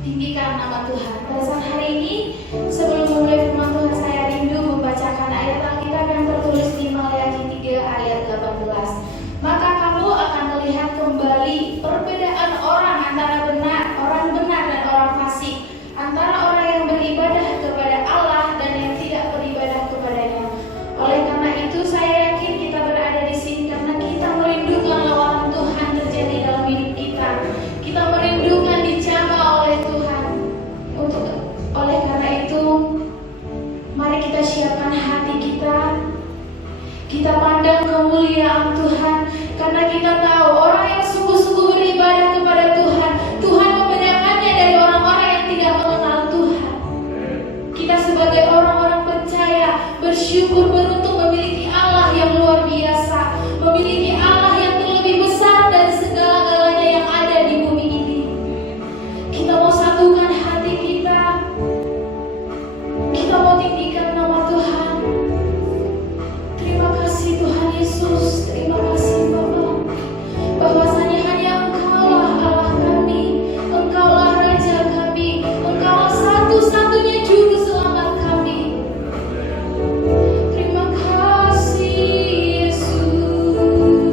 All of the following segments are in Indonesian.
Tinggikan nama Tuhan. Pada saat hari ini, sebelum memulai firman Tuhan, saya rindu membacakan ayat Alkitab yang tertulis di Maleakhi 3 ayat 18. Maka kamu akan melihat kembali perbedaan orang antara orang benar dan orang fasik, antara orang yang beribadah kepada Allah dan yang tidak beribadah kepadanya. Oleh karena itu, saya yakin kita berada di sini karena kita merindukan lawanan Tuhan terjadi dalam hidup kita. Kita merindukan dijamah oleh Tuhan. Oleh karena itu, mari kita siapkan hati kita. Kita pandang kemuliaan Tuhan, karena kita tahu orang yang sungguh-sungguh beribadah kepada Tuhan, Tuhan membedakannya dari orang-orang yang tidak mengenal Tuhan. Kita sebagai orang-orang percaya bersyukur, beruntung memiliki Allah yang luar biasa, memiliki Allah yang terlebih besar dari segala-galanya yang ada di bumi ini. Kita mau satukan hati kita, kita mau tinggikan nama Tuhan. Terima kasih Tuhan Yesus, terima kasih Bapa, bahwasanya hanya Engkaulah Allah kami, Engkaulah Raja kami, Engkaulah satu-satunya juru selamat kami. Terima kasih Yesus.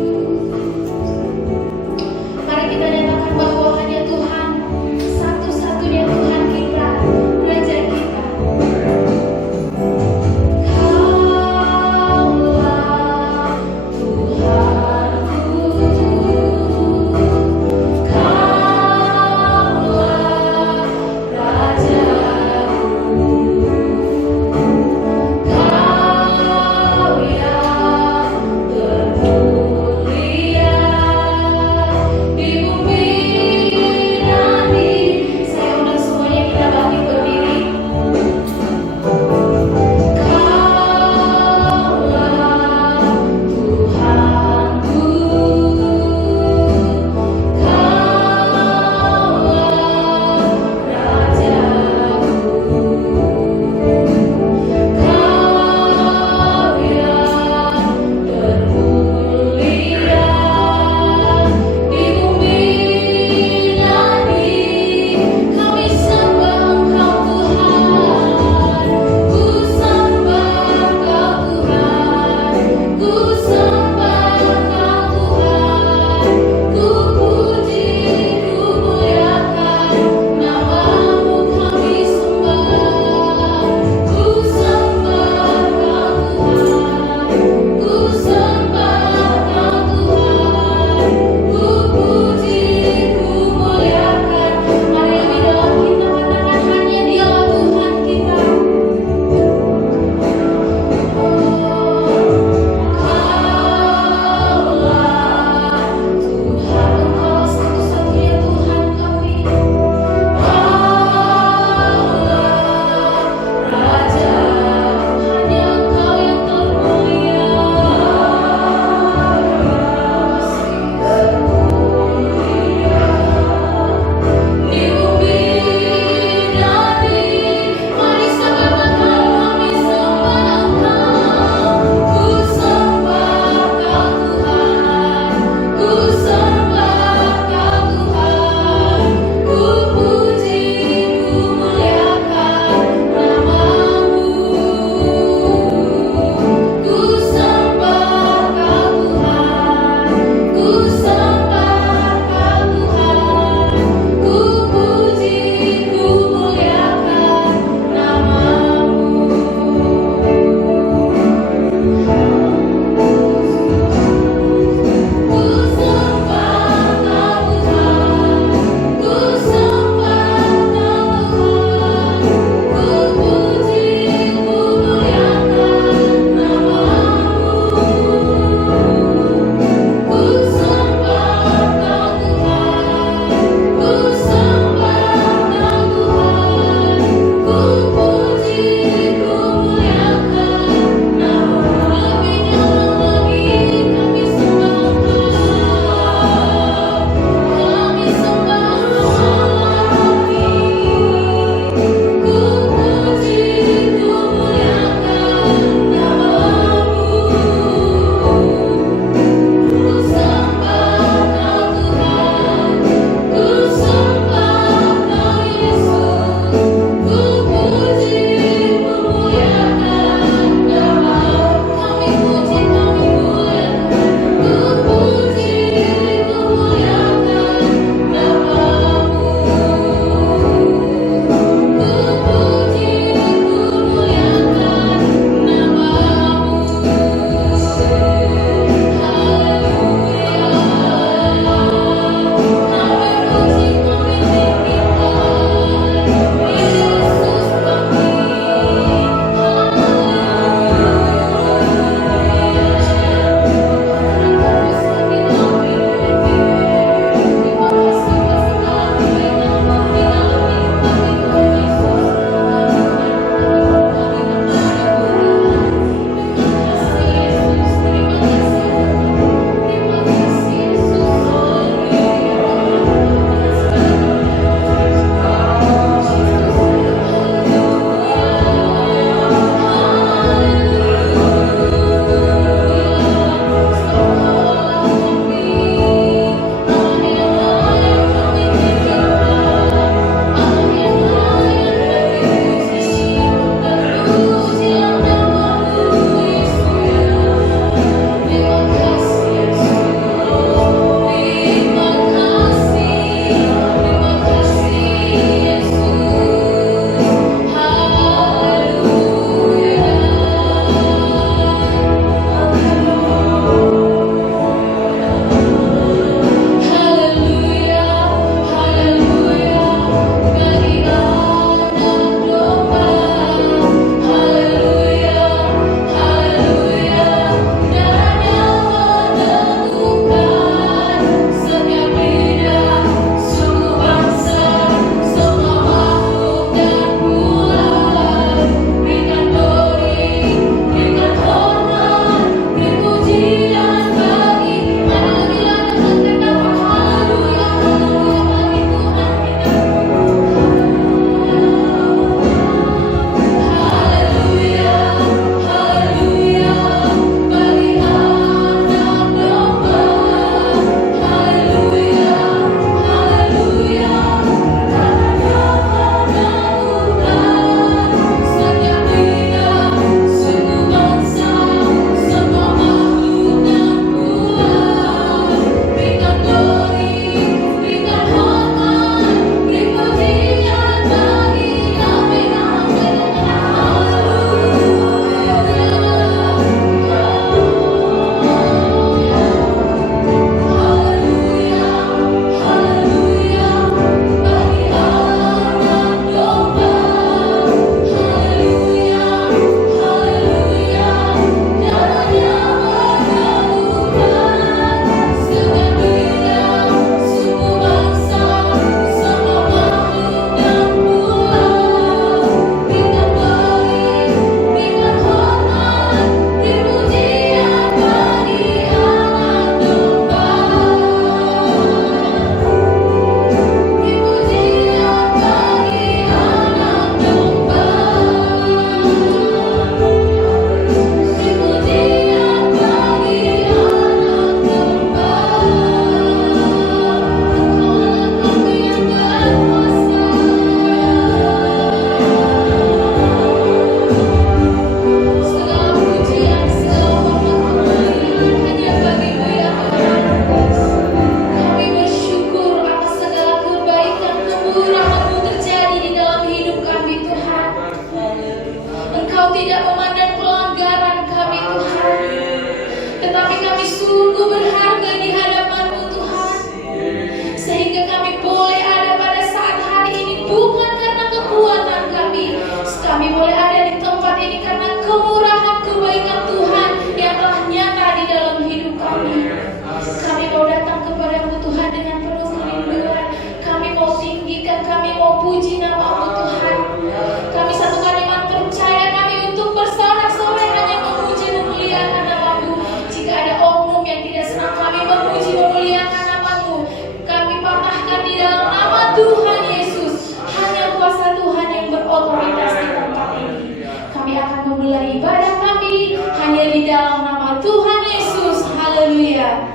hanya di dalam nama Tuhan Yesus. Haleluya.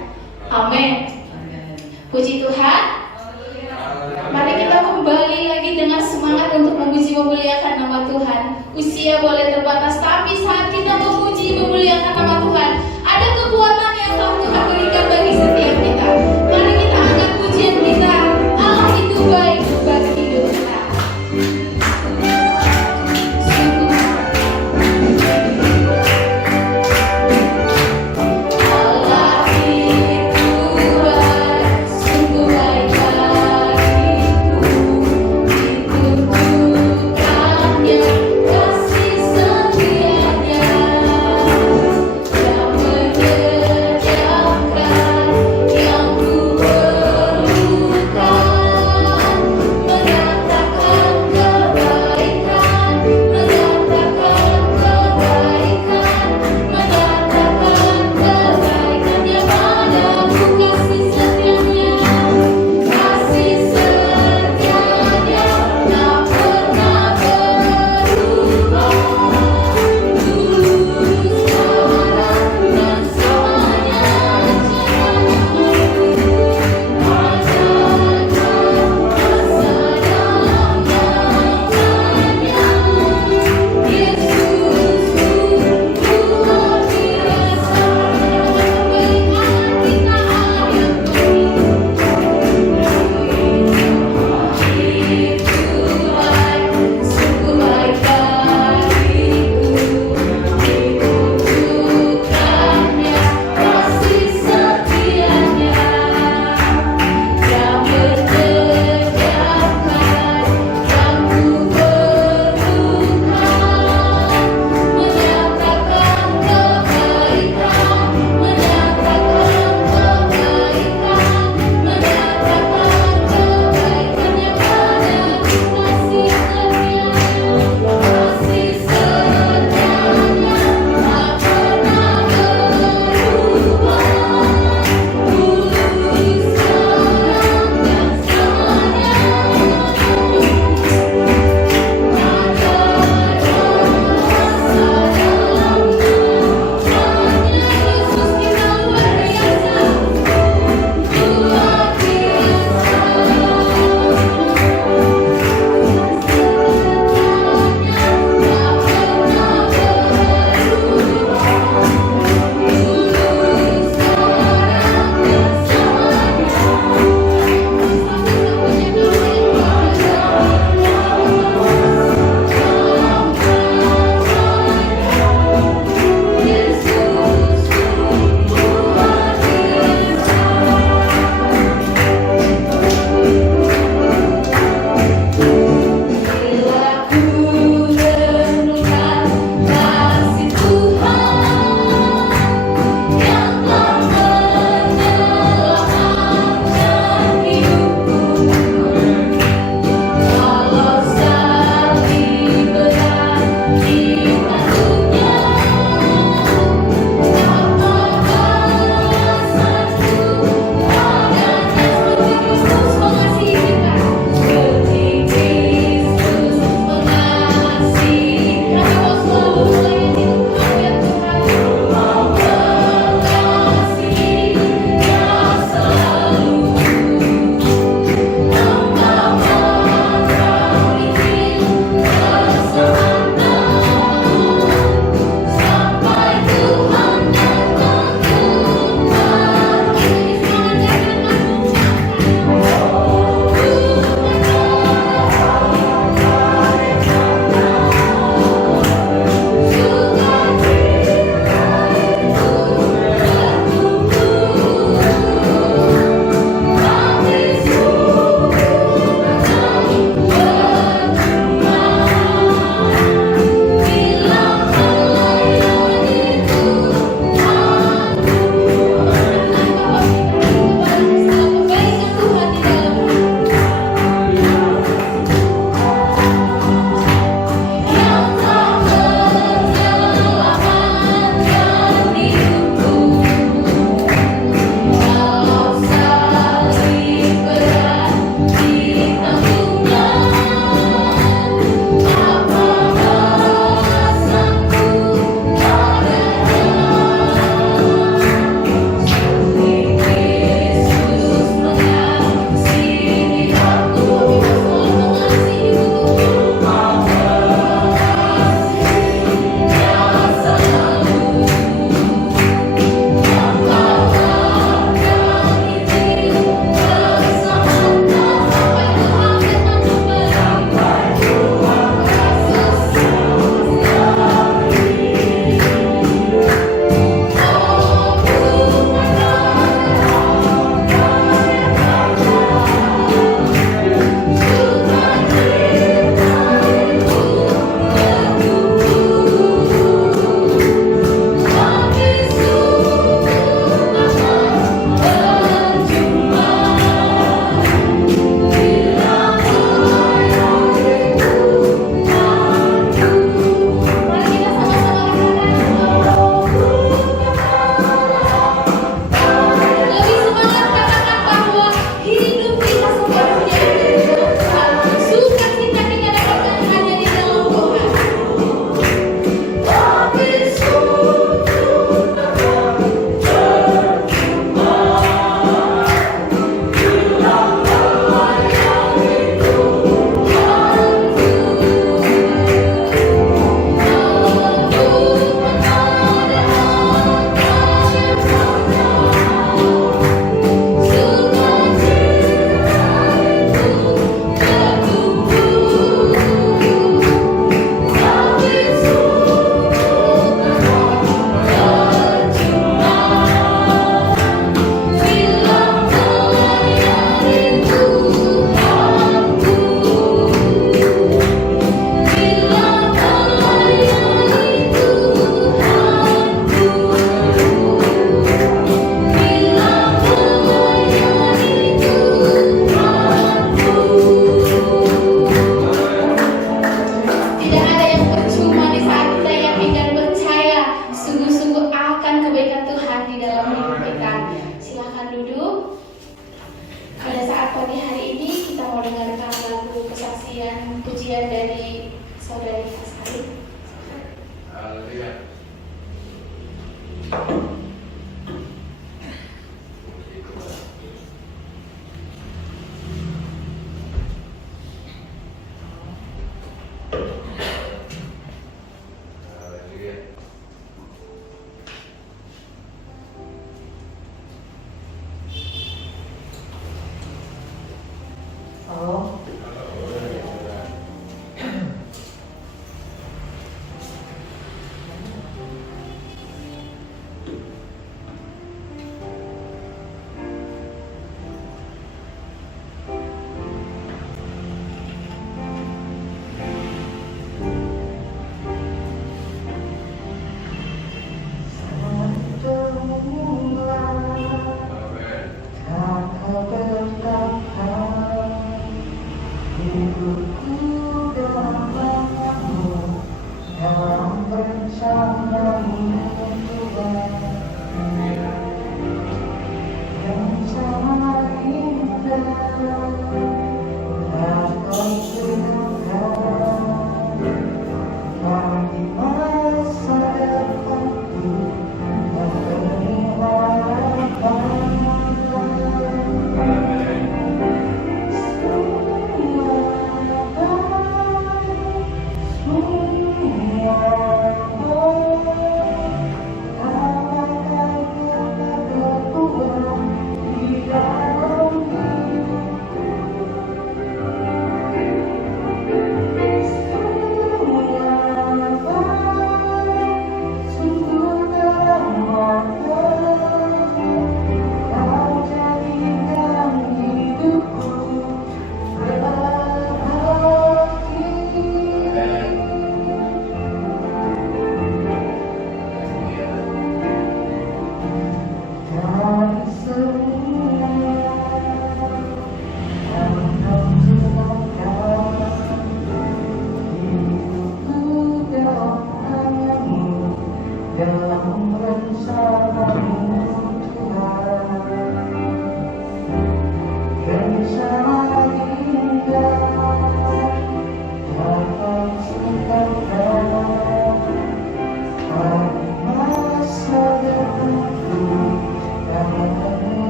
Amin. Puji Tuhan. Mari kita kembali lagi dengan semangat untuk memuji memuliakan nama Tuhan. Usia boleh terbatas, tapi saat kita memuji memuliakan nama Tuhan, ada kekuatan yang telah Tuhan berikan bagi setiap kita. Mari kita angkat pujian kita. Allah itu baik bagi hidup kita. Kasih setia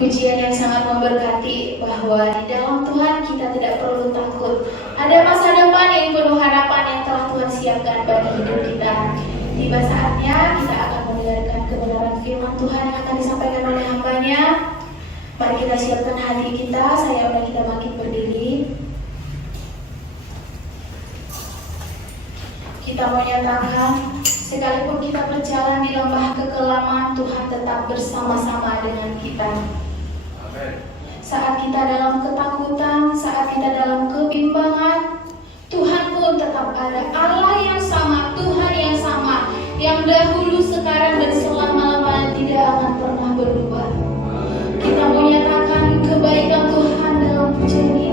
Pujian yang sangat memberkati bahwa di dalam Tuhan kita tidak perlu takut. Ada masa depan yang penuh harapan yang telah Tuhan siapkan bagi hidup kita. Tiba saatnya kita akan mendengarkan kebenaran firman Tuhan yang akan disampaikan oleh hamba-Nya. Mari kita siapkan hati kita, saya undang kita makin berdiri. Kita mau nyatakan, sekalipun kita berjalan di lembah kekelaman, Tuhan tetap bersama-sama dengan kita. Saat kita dalam ketakutan, saat kita dalam kebimbangan, Tuhan pun tetap ada. Allah yang sama, Tuhan yang sama, yang dahulu, sekarang, dan selama-lamanya tidak akan pernah berubah. Kita mau nyatakan kebaikan Tuhan dalam pujian ini.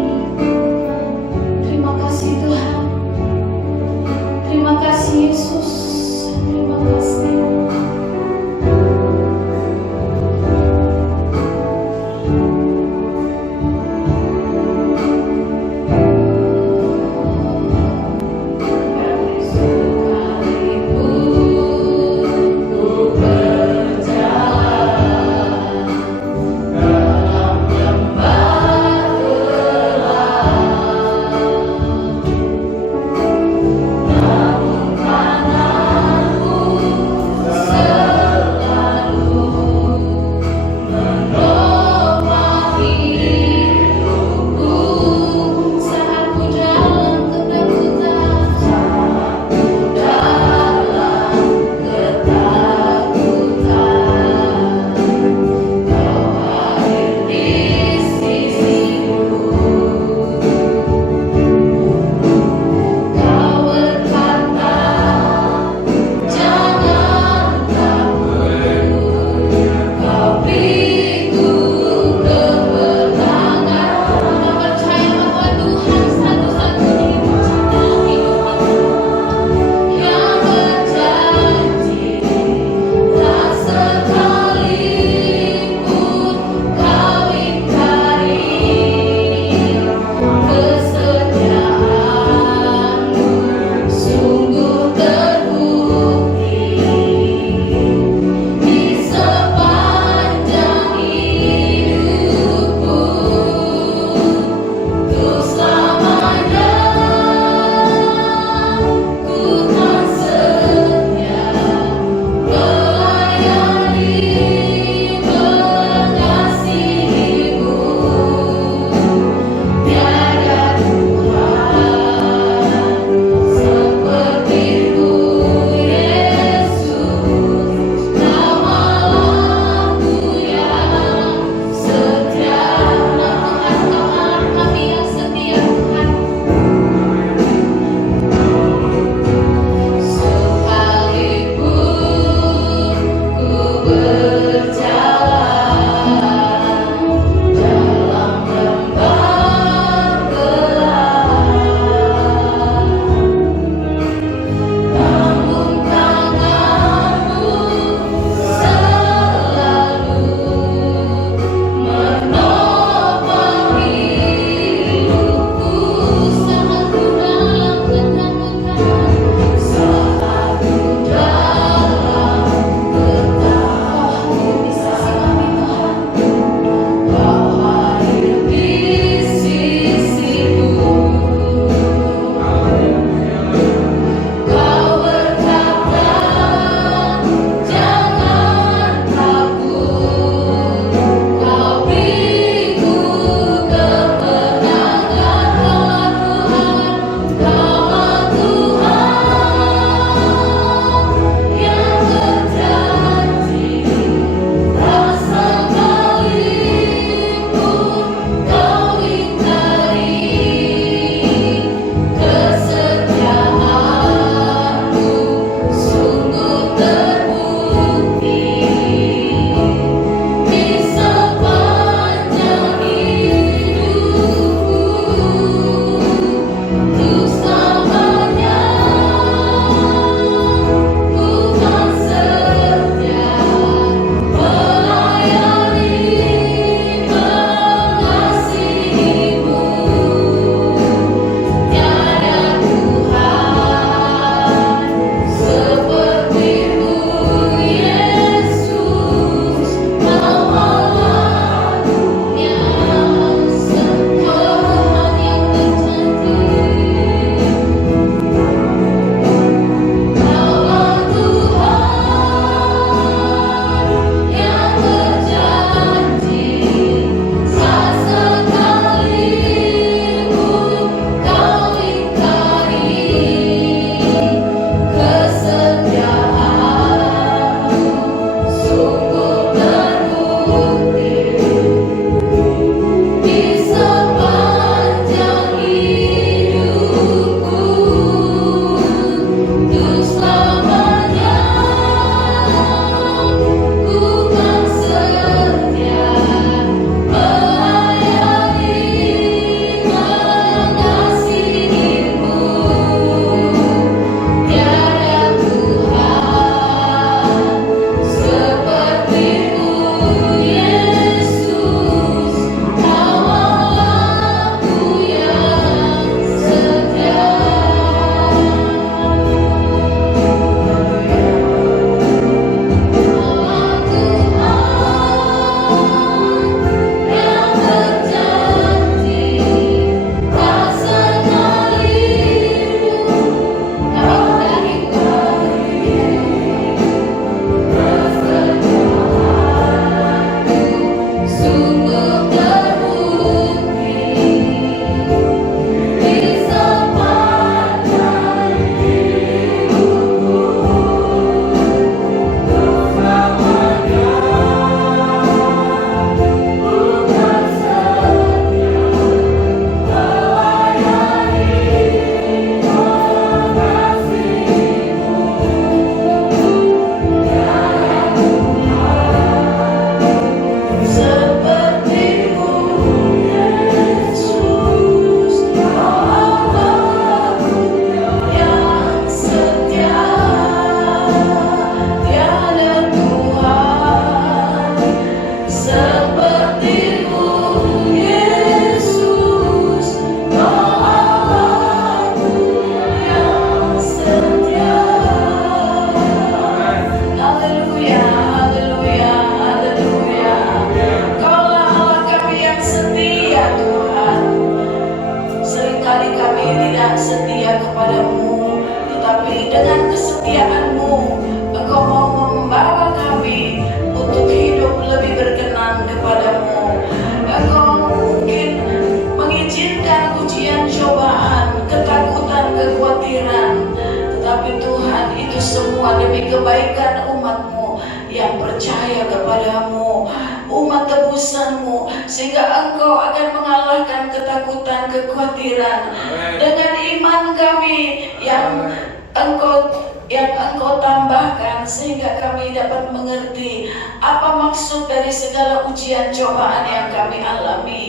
itu semua demi kebaikan umat-Mu yang percaya kepadamu, umat tebusan-Mu, sehingga Engkau akan mengalahkan ketakutan, kekhawatiran dengan iman kami yang Engkau tambahkan, sehingga kami dapat mengerti apa maksud dari segala ujian cobaan yang kami alami.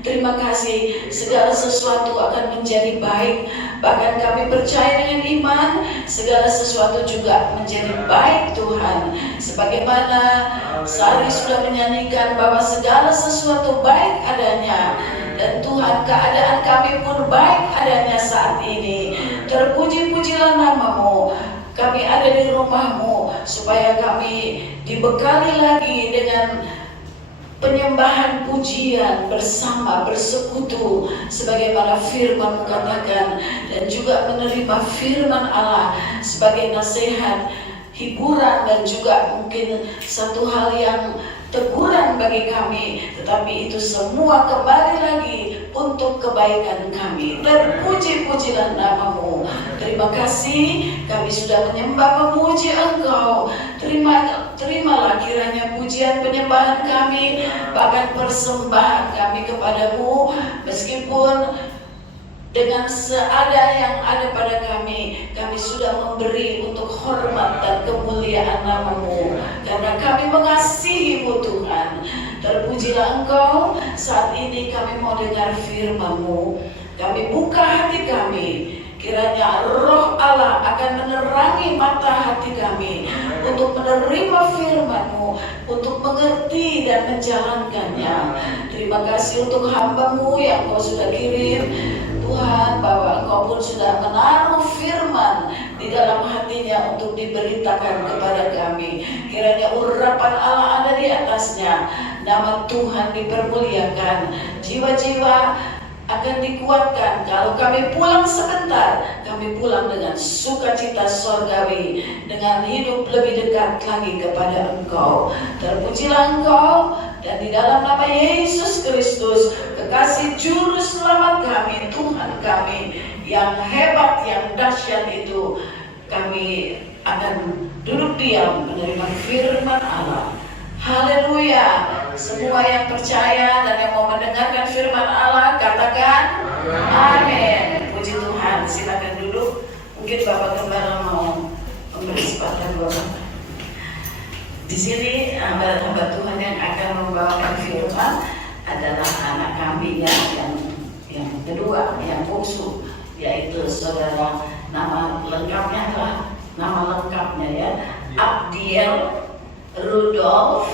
Terima kasih, segala sesuatu akan menjadi baik. Bahkan kami percaya dengan iman, segala sesuatu juga menjadi baik Tuhan. Sebagaimana Sari sudah menyanyikan bahwa segala sesuatu baik adanya. Dan Tuhan, keadaan kami pun baik adanya saat ini. Terpuji-pujilah nama-Mu. Kami ada di rumah-Mu, supaya kami dibekali lagi dengan penyembahan pujian bersama, bersekutu, sebagaimana firman-Mu katakan, dan juga menerima firman Allah sebagai nasihat, hiburan, dan juga mungkin satu hal yang teguran bagi kami, tetapi itu semua kembali lagi untuk kebaikan kami. Terpuji-pujilah nama-Mu. Terima kasih, kami sudah menyembah memuji Engkau. Terimalah kiranya pujian penyembahan kami, bahkan persembahan kami kepadamu, meskipun dengan seada yang ada pada kami sudah memberi untuk hormat dan kemuliaan nama-Mu, karena kami mengasihi-Mu Tuhan. Terpujilah Engkau. Saat ini kami mau dengar firman-Mu. Kami buka hati kami, kiranya Roh Allah akan menerangi mata hati kami untuk menerima firman-Mu, untuk mengerti dan menjalankannya. Terima kasih untuk hamba-Mu yang Kau sudah kirim, Tuhan, bahwa Engkau pun sudah menaruh firman di dalam hatinya untuk diberitakan kepada kami. Kiranya urapan Allah ada di atasnya, nama Tuhan dipermuliakan, jiwa-jiwa akan dikuatkan. Kalau kami pulang sebentar, kami pulang dengan sukacita sorgawi, dengan hidup lebih dekat lagi kepada Engkau. Terpujilah Engkau, dan di dalam nama Yesus Kristus, kekasih juru selamat kami, Tuhan kami yang hebat, yang dahsyat itu, kami akan duduk diam menerima firman Allah. Haleluya. Semua yang percaya dan yang mau mendengarkan firman Allah, katakan amin. Puji Tuhan. Silakan duduk. Mungkin Bapak Gembala mau memberi sepatah dua kata. Di sini hamba Tuhan yang akan membawakan firman adalah anak kami yang kedua, yang bungsu, yaitu saudara, nama lengkapnya ya, Abdiel Rudolf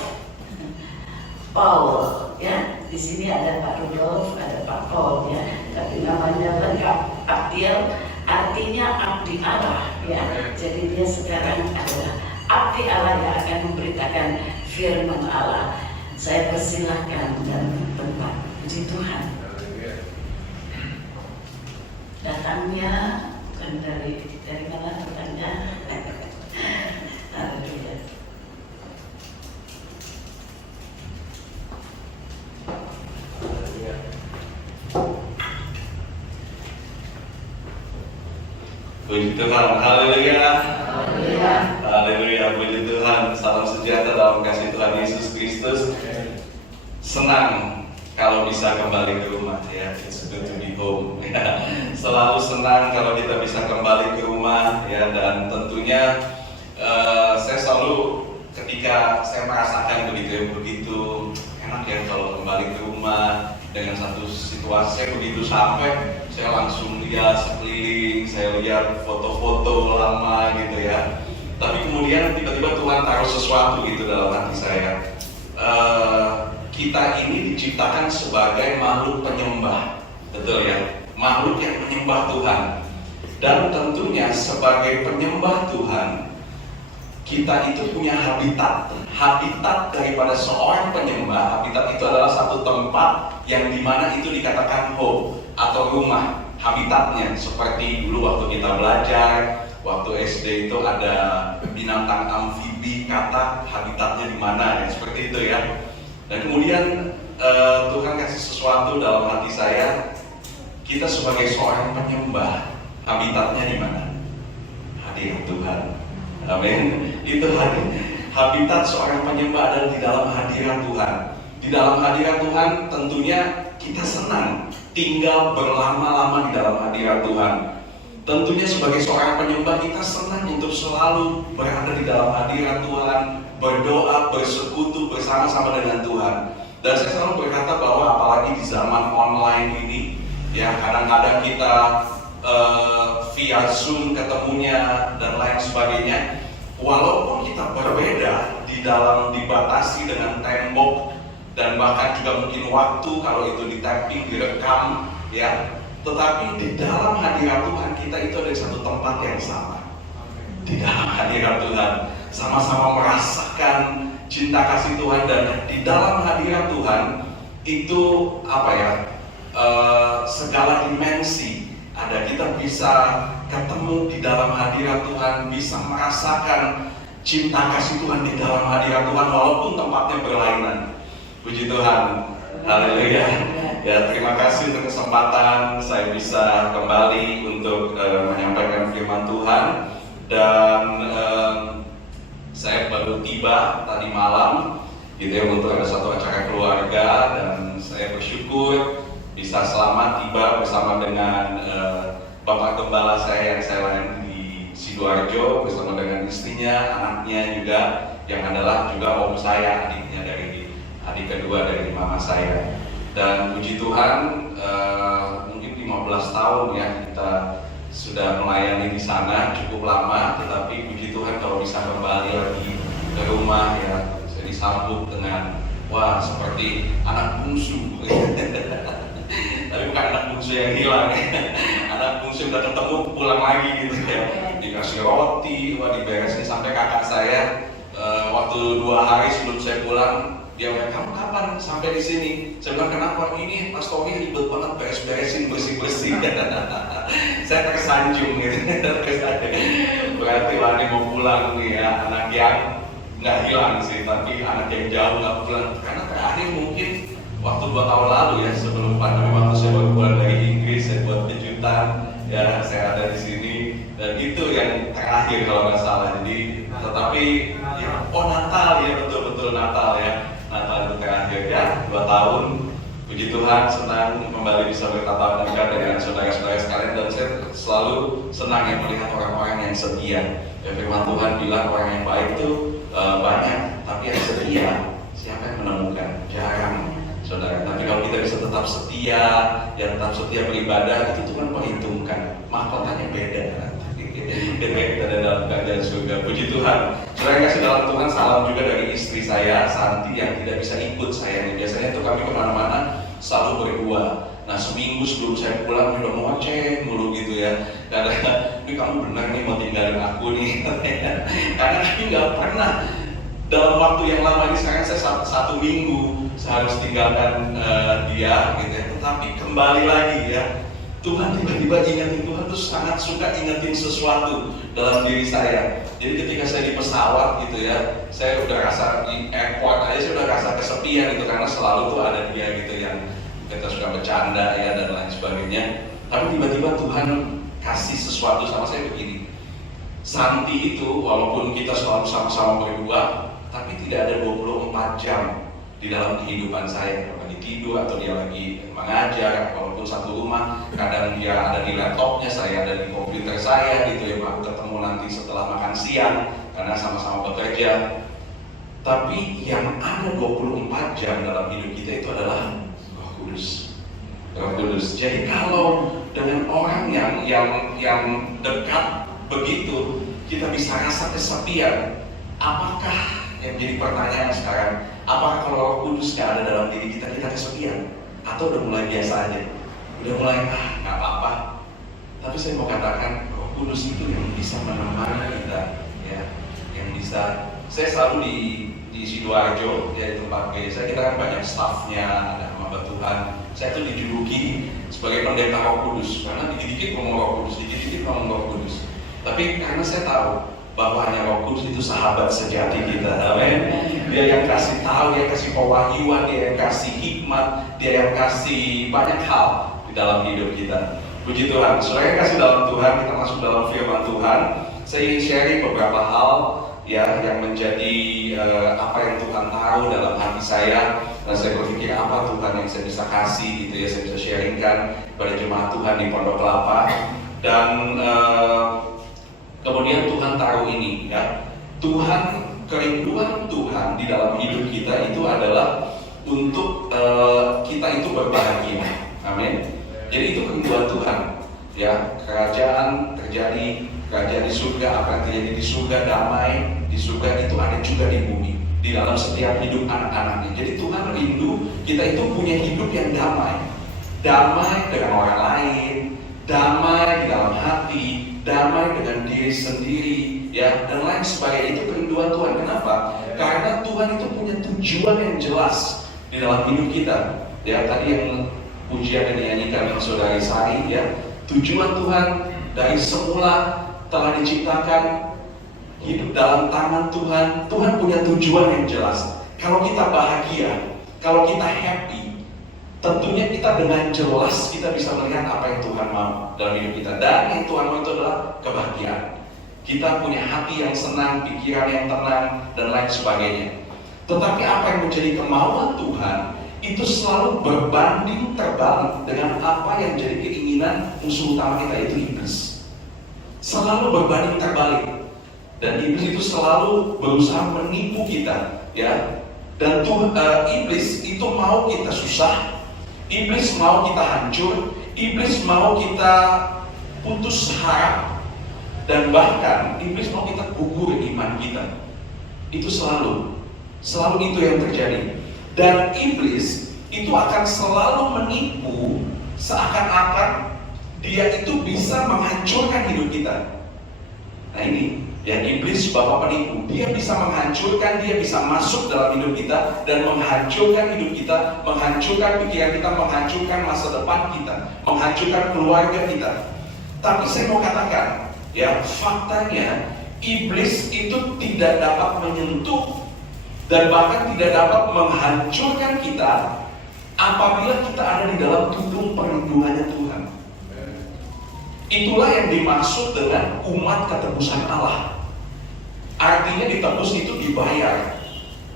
Paul ya. Di sini ada Pak Rudolf, ada Pak Paul ya, tapi namanya lengkap Abdiel, artinya abdi Allah ya. Jadi dia sekarang adalah abdi Allah yang akan memberitakan firman Allah. Saya persilahkan dan tempat. Puji Tuhan. Datangnya bukan dari mana datangnya. Haleluya. Puji Tuhan, haleluya. Haleluya, puji Tuhan. Salam sejahtera dalam kasih Tuhan Yesus Kristus. Senang kalau bisa kembali ke rumah ya. It's good to be home. Selalu senang kalau kita bisa kembali ke rumah ya, dan tentunya saya selalu ketika saya merasakan begitu enak ya kalau kembali ke rumah dengan satu situasi begitu, sampai saya langsung lihat sekeliling, saya lihat foto-foto lama gitu ya. Tapi kemudian tiba-tiba Tuhan taruh sesuatu gitu dalam hati saya. Kita ini diciptakan sebagai makhluk penyembah, betul ya? Makhluk yang menyembah Tuhan. Dan tentunya sebagai penyembah Tuhan, kita itu punya habitat. Habitat daripada seorang penyembah, habitat itu adalah satu tempat yang dimana itu dikatakan home atau rumah. Habitatnya seperti dulu waktu kita belajar, waktu SD itu ada binatang amfibi, kata habitatnya di mana, ya, seperti itu ya. Dan kemudian Tuhan kasih sesuatu dalam hati saya, kita sebagai seorang penyembah, habitatnya di mana? Hadirat Tuhan. Amin. Itu habitat seorang penyembah adalah di dalam hadirat Tuhan. Di dalam hadirat Tuhan tentunya kita senang tinggal berlama-lama di dalam hadirat Tuhan. Tentunya sebagai seorang penyembah kita senang untuk selalu berada di dalam hadirat Tuhan, berdoa, bersekutu bersama-sama dengan Tuhan. Dan saya selalu berkata bahwa apalagi di zaman online ini, ya kadang-kadang kita via Zoom ketemunya dan lain sebagainya. Walaupun kita berbeda di dalam dibatasi dengan tembok dan bahkan juga mungkin waktu kalau itu di tapping, direkam, ya. Tetapi di dalam hadirat Tuhan kita itu ada satu tempat yang sama. Di dalam hadirat Tuhan sama-sama merasakan cinta kasih Tuhan, dan di dalam hadirat Tuhan itu segala dimensi ada. Kita bisa ketemu di dalam hadirat Tuhan, bisa merasakan cinta kasih Tuhan di dalam hadirat Tuhan walaupun tempatnya berlainan. Puji Tuhan, haleluya. Ya, terima kasih untuk kesempatan saya bisa kembali untuk menyampaikan firman Tuhan. Dan saya baru tiba tadi malam gitu ya, untuk ada satu acara keluarga, dan saya bersyukur bisa selamat tiba bersama dengan Bapak Gembala saya yang saya layani di Sidoarjo, bersama dengan istrinya, anaknya juga, yang adalah juga om saya, adik kedua dari mama saya. Dan puji Tuhan, mungkin 15 tahun ya kita sudah melayani di sana, cukup lama, tetapi puji Tuhan kalau bisa kembali lagi ke rumah ya, saya disambut dengan wah seperti anak bungsu. Tapi bukan anak bungsu yang hilang, anak bungsu udah ketemu pulang lagi gitu ya, dikasih roti, wah diberesin. Sampai kakak saya waktu 2 hari sebelum saya pulang, dia bilang, kamu kapan sampai di sini? Saya bilang, kenapa? Ini Mas Tommy ribet banget beres-beresin, bersih-bersih. Saya tersanjung gitu. Berarti wah ini mau pulang nih ya, anak yang nggak hilang sih, tapi anak yang jauh nggak pulang. Karena terakhir mungkin waktu 2 tahun lalu ya, sebelum pandemi, waktu saya baru pulang dari Inggris, saya buat kejutan, ya saya ada di sini, dan itu yang terakhir kalau nggak salah. Jadi, tetapi ya, Natal ya, betul-betul Natal ya. Natal itu terakhir ya, 2 tahun. Puji Tuhan, senang kembali bisa bertatap muka dengan saudara-saudara sekalian, dan saya selalu senang ya melihat orang-orang yang setia. Ya, firman Tuhan bilang orang yang baik itu banyak, tapi yang setia siapa yang menemukan? Jarang, saudara. Tapi kalau kita bisa tetap setia, ya tetap setia beribadah, itu Tuhan perhitungkan. Mahkotanya beda ketika kita ada dalam kerajaan surga. Puji Tuhan. Saudara yang kasih dalam Tuhan, salam juga dari istri saya, Santi, yang tidak bisa ikut saya. Biasanya tuh kami kemana-mana selalu berdua. Nah, seminggu sebelum saya pulang udah mau ngecek mulu gitu ya. Kadang, ini kamu benar nih mau tinggalin aku nih. Karena kami nggak pernah dalam waktu yang lama ini. Sekarang saya 1 minggu saya harus tinggalkan dia gitu ya. Tetapi kembali lagi ya, Tuhan tiba-tiba ingetin. Tuhan tuh sangat suka ingetin sesuatu dalam diri saya. Jadi ketika saya di pesawat gitu ya, saya udah rasa di airport aja saya udah rasa kesepian gitu, karena selalu tuh ada dia gitu yang kita suka bercanda ya dan lain sebagainya. Tapi tiba-tiba Tuhan kasih sesuatu sama saya begini. Santi itu walaupun kita selalu sama-sama berdua, tapi tidak ada 24 jam di dalam kehidupan saya. Lagi tidur atau dia lagi mengajar, walaupun satu rumah, kadang dia ada di laptopnya, saya ada di komputer saya gitu ya, baru ketemu nanti setelah makan siang karena sama-sama bekerja. Tapi yang ada 24 jam dalam hidup kita itu adalah Roh Kudus. Roh Kudus. Jadi kalau dengan orang yang dekat begitu, kita bisa rasa kesepian. Apakah yang jadi pertanyaan sekarang? Apakah kalau Roh Kudus nggak ada dalam diri kita, kita kesepian? Atau udah mulai biasa aja? Udah mulai, nggak apa-apa. Tapi saya mau katakan, Roh Kudus itu yang bisa menemani kita, ya, yang bisa. Saya selalu di Sidoarjo, ya, di tempat gereja, kita kan banyak staffnya, ada hamba Tuhan. Saya tuh dijuluki sebagai pendeta Roh Kudus, karena dikit-dikit ngomong Roh Kudus, dikit-dikit ngomong Roh Kudus. Tapi karena saya tahu bahwa hanya Roh Kudus itu sahabat sejati kita, amin. Dia yang kasih tahu, dia yang kasih pewahyuan, dia yang kasih hikmat, dia yang kasih banyak hal di dalam hidup kita. Puji Tuhan. Saudara yang kasih dalam Tuhan, kita masuk dalam firman Tuhan. Saya ingin sharing beberapa hal ya yang menjadi apa yang Tuhan taruh dalam hati saya, dan saya berpikir apa Tuhan yang saya bisa kasih gitu ya, saya bisa sharingkan kepada jemaat Tuhan di Pondok Kelapa. Dan kemudian Tuhan taruh ini ya, kerinduan Tuhan di dalam hidup kita itu adalah untuk kita itu berbahagia. Amin. Jadi itu kerinduan Tuhan ya, kerajaan terjadi, kerajaan di surga, apa yang terjadi di surga, damai di surga itu ada juga di bumi, di dalam setiap hidup anak-anaknya. Jadi Tuhan rindu kita itu punya hidup yang damai, damai dengan orang lain, damai di dalam hati, damai dengan diri sendiri ya, dan lain sebagainya. Itu kerinduan Tuhan. Kenapa? Karena Tuhan itu punya tujuan yang jelas di dalam hidup kita ya. Tadi yang pujian yang dinyanyikan Saudari Sari ya, tujuan Tuhan dari semula telah diciptakan, hidup dalam tangan Tuhan. Tuhan punya tujuan yang jelas. Kalau kita bahagia, kalau kita happy, tentunya kita dengan jelas kita bisa melihat apa yang Tuhan mau dalam hidup kita. Dan yang Tuhan mau itu adalah kebahagiaan. Kita punya hati yang senang, pikiran yang tenang, dan lain sebagainya. Tetapi apa yang menjadi kemauan Tuhan itu selalu berbanding terbalik dengan apa yang jadi keinginan musuh utama kita, yaitu iblis. Selalu berbanding terbalik, dan iblis itu selalu berusaha menipu kita ya. Dan iblis itu mau kita susah, iblis mau kita hancur, iblis mau kita putus harap, dan bahkan iblis mau kita gugur iman kita. Itu selalu itu yang terjadi. Dan iblis itu akan selalu menipu seakan-akan dia itu bisa menghancurkan hidup kita. Nah ini ya, iblis bapak penipu. Dia bisa menghancurkan, dia bisa masuk dalam hidup kita dan menghancurkan hidup kita, menghancurkan pikiran kita, menghancurkan masa depan kita, menghancurkan keluarga kita. Tapi saya mau katakan ya, faktanya iblis itu tidak dapat menyentuh dan bahkan tidak dapat menghancurkan kita apabila kita ada di dalam tudung perlindungannya Tuhan. Itulah yang dimaksud dengan umat ketebusan Allah. Artinya ditebus itu dibayar.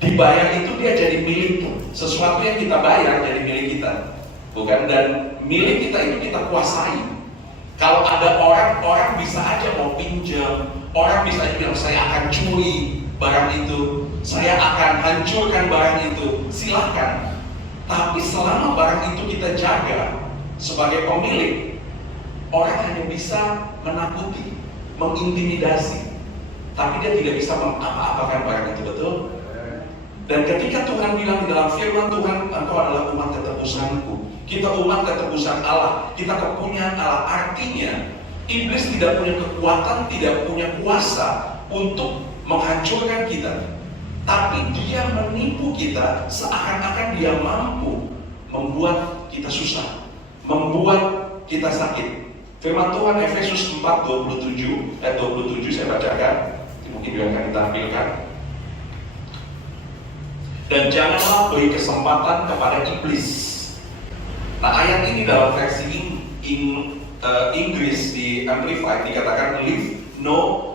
Dibayar itu dia jadi milik. Sesuatu yang kita bayar jadi milik kita, bukan? Dan milik kita itu kita kuasai. Kalau ada orang bisa aja mau pinjam, orang bisa aja bilang saya akan curi barang itu, saya akan hancurkan barang itu, silahkan. Tapi selama barang itu kita jaga sebagai pemilik, orang hanya bisa menakuti, mengintimidasi, tapi dia tidak bisa mengapa-apakan barang itu, betul? Dan ketika Tuhan bilang di dalam firman Tuhan, engkau adalah umat ketebusanku, kita umat ketebusan Allah, kita kepunyaan Allah. Artinya iblis tidak punya kekuatan, tidak punya kuasa untuk menghancurkan kita, tapi dia menipu kita seakan-akan dia mampu membuat kita susah, membuat kita sakit. Firman Tuhan Efesus 4:27 ayat 27 saya bacakan, mungkin juga akan ditampilkan. Dan janganlah beri kesempatan kepada iblis. Nah, ayat ini dalam versi Inggris di Amplified dikatakan, leave no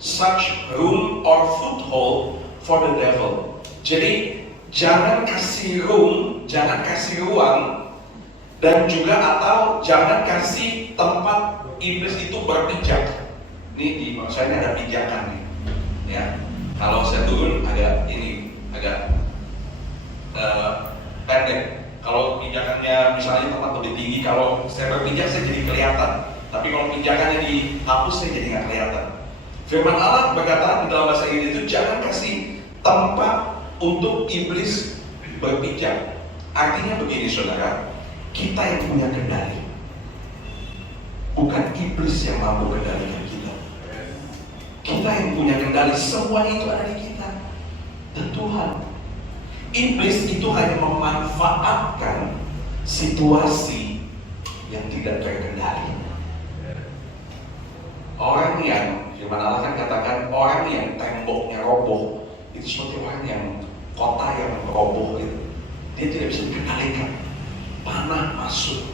such room or foothold for the devil. Jadi jangan kasih room, jangan kasih ruang, dan juga atau jangan kasih tempat iblis itu berpijak. Ini di saya ini ada pijakan nih, ya. Kalau saya turun agak pendek. Kalau pijakannya misalnya tempat lebih tinggi, kalau saya berpijak saya jadi kelihatan. Tapi kalau pijakannya dihapus saya jadi nggak kelihatan. Firman Allah berkata di dalam bahasa Inggris itu jangan kasih tempat untuk iblis berpijak. Artinya begini saudara, kita yang punya kendali, bukan iblis yang mampu kendalikan kita. Kita yang punya kendali, semua itu ada di kita dan Tuhan. Iblis itu hanya memanfaatkan situasi yang tidak terkendali. Orang yang firman Allah kan katakan, orang yang temboknya roboh itu seperti orang yang kota yang roboh gitu. Dia tidak bisa dikendalikan. Panah masuk,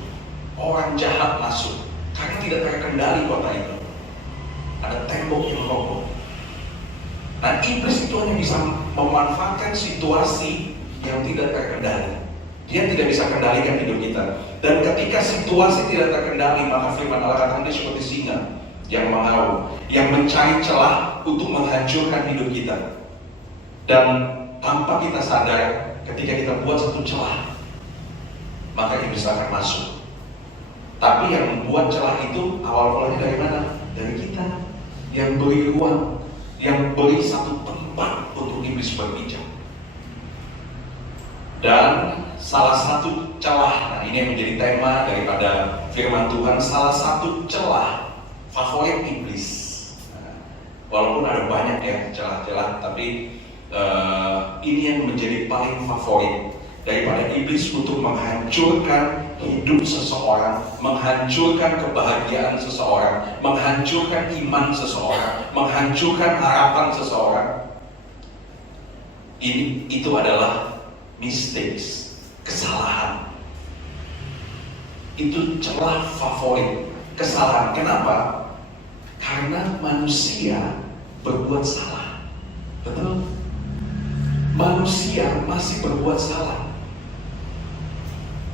orang jahat masuk, karena tidak terkendali kota itu. ada tembok yang roboh. Nah, iblis itu hanya bisa memanfaatkan situasi yang tidak terkendali. Dia tidak bisa kendalikan hidup kita. Dan ketika situasi tidak terkendali, maka firman Allah katakan dia seperti singa yang mengaum, yang mencari celah untuk menghancurkan hidup kita. Dan tanpa kita sadar, ketika kita buat satu celah, maka iblis akan masuk. Tapi yang membuat celah itu awal-awalnya dari mana? Dari kita yang beri ruang, yang beri satu tempat untuk iblis berpijak. Dan salah satu celah, nah ini yang menjadi tema daripada firman Tuhan, salah satu celah favorit iblis. Nah, walaupun ada banyak ya celah-celah, tapi ini yang menjadi paling favorit daripada iblis untuk menghancurkan hidup seseorang, menghancurkan kebahagiaan seseorang, menghancurkan iman seseorang, menghancurkan harapan seseorang. Itu adalah mistakes, kesalahan. Itu celah favorit, kesalahan. Kenapa? Karena manusia berbuat salah. Betul? Manusia masih berbuat salah.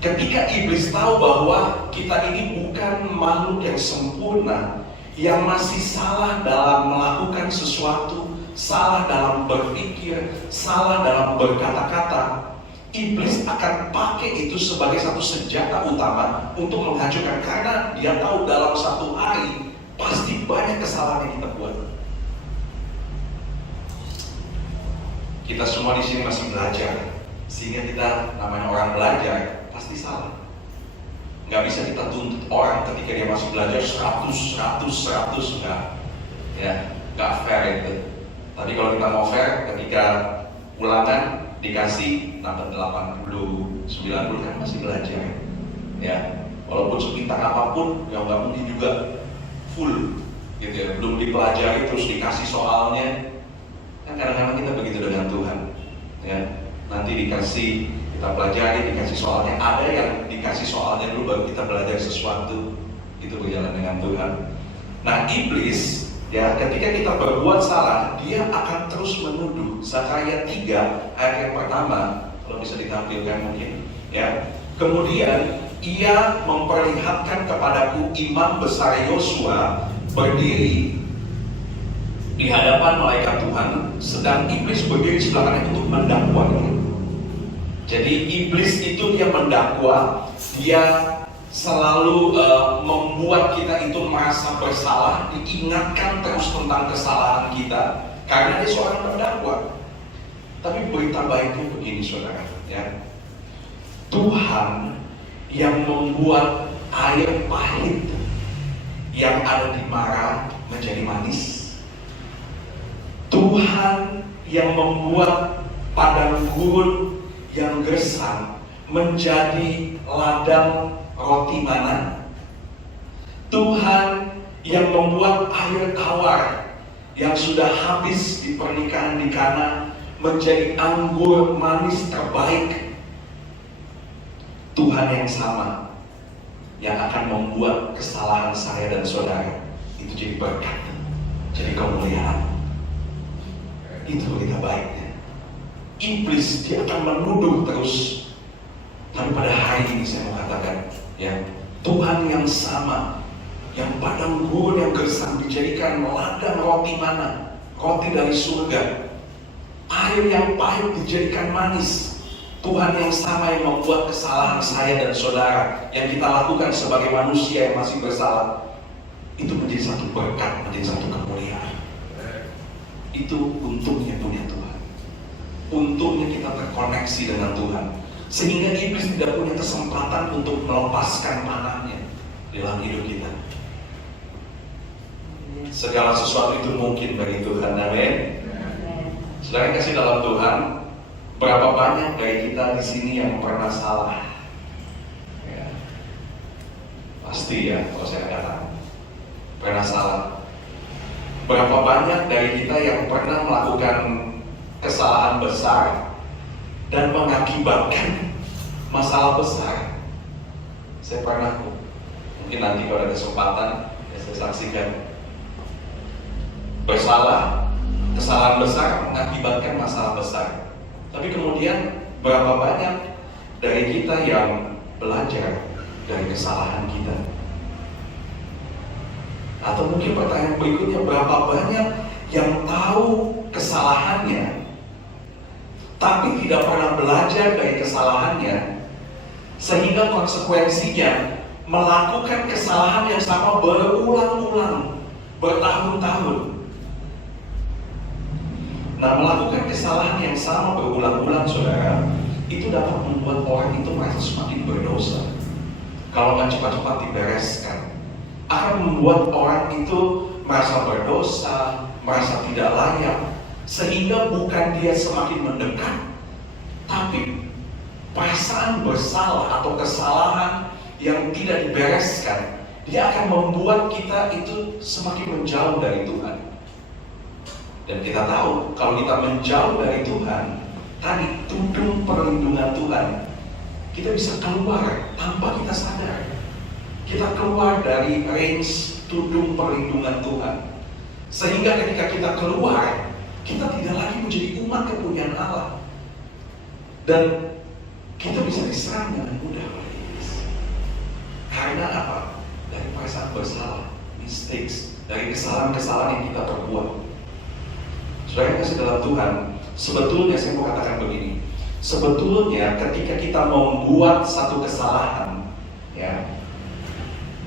Ketika iblis tahu bahwa kita ini bukan makhluk yang sempurna, yang masih salah dalam melakukan sesuatu, salah dalam berpikir, salah dalam berkata-kata, iblis akan pakai itu sebagai satu senjata utama untuk menghancurkan. Karena dia tahu dalam satu hari pasti banyak kesalahan yang kita buat. Kita semua di sini masih belajar, sehingga kita namanya orang belajar pasti salah. Nggak bisa kita tuntut orang ketika dia masih belajar 100 enggak, ya nggak fair itu. Tapi kalau kita mau fair, ketika ulangan dikasih dapat 80, 90 kan masih belajar, ya. Walaupun sepintar apapun, ya nggak mungkin juga full, gitu ya. Belum dipelajari terus dikasih soalnya. Kan kadang-kadang kita begitu dengan Tuhan, ya. Nanti dikasih, kita pelajari, dikasih soalnya. Ada yang dikasih soalnya dulu baru kita belajar sesuatu. Itu berjalan dengan Tuhan. Nah, iblis, ya, ketika kita berbuat salah, dia akan terus menuduh. Zakaria 3 ayat yang pertama, kalau bisa ditampilkan mungkin, ya. Kemudian ia memperlihatkan kepadaku imam besar Yosua berdiri di hadapan malaikat Tuhan, sedang iblis berdiri sebelah kanan untuk mendakwa. Jadi iblis itu dia mendakwa, dia selalu membuat kita itu merasa bersalah, diingatkan terus tentang kesalahan kita, karena dia seorang pendakwa. Tapi berita baiknya begini, saudara, ya. Tuhan yang membuat air pahit yang ada di mara menjadi manis. Tuhan yang membuat padang gurun yang gersang menjadi ladang roti mana. Tuhan yang membuat air tawar yang sudah habis di pernikahan di Kana menjadi anggur manis terbaik. Tuhan yang sama yang akan membuat kesalahan saya dan saudara itu jadi berkat, jadi kemuliaan. Itu berita baiknya. Iblis dia akan menuduh terus. Tapi pada hari ini saya mau katakan, ya, Tuhan yang sama, yang padang gurun yang gersang dijadikan ladang roti mana, roti dari surga, air yang pahit dijadikan manis. Tuhan yang sama yang membuat kesalahan saya dan saudara yang kita lakukan sebagai manusia yang masih bersalah itu menjadi satu berkat, menjadi satu kemuliaan. Itu untungnya punya Tuhan. Untungnya kita terkoneksi dengan Tuhan, sehingga iblis tidak punya kesempatan untuk melepaskan panahnya dalam hidup kita. Segala sesuatu itu mungkin bagi Tuhan. Amin. Saudara yang kasih dalam Tuhan, berapa banyak dari kita di sini yang pernah salah? Ya. Pasti ya, kalau saya katakan pernah salah. Berapa banyak dari kita yang pernah melakukan kesalahan besar dan mengakibatkan masalah besar? Saya pernah, mungkin nanti kalau ada kesempatan ya saya saksikan. bersalah, kesalahan besar mengakibatkan masalah besar. Tapi kemudian berapa banyak dari kita yang belajar dari kesalahan kita? Atau mungkin pertanyaan berikutnya, berapa banyak yang tahu kesalahannya tapi tidak pernah belajar dari kesalahannya, sehingga konsekuensinya melakukan kesalahan yang sama berulang-ulang, bertahun-tahun. Nah, melakukan kesalahan yang sama berulang-ulang, saudara, itu dapat membuat orang itu merasa semakin berdosa. Kalau nggak cepat-cepat dibereskan, akan membuat orang itu merasa berdosa, merasa tidak layak, sehingga bukan dia semakin mendekat, tapi perasaan bersalah atau kesalahan yang tidak dibereskan, dia akan membuat kita itu semakin menjauh dari Tuhan. Dan kita tahu, kalau kita menjauh dari Tuhan, tadi tudung perlindungan Tuhan, kita bisa keluar tanpa kita sadar. Kita keluar dari range tudung perlindungan Tuhan, sehingga ketika kita keluar, kita tidak lagi menjadi umat kepunyaan Allah, dan kita bisa diserang dengan mudah oleh iblis. Karena apa? Dari perasaan bersalah, mistakes, dari kesalahan-kesalahan yang kita perbuat. Saudara yang kasih dalam Tuhan, sebetulnya saya mau katakan begini, sebetulnya ketika kita membuat satu kesalahan, ya,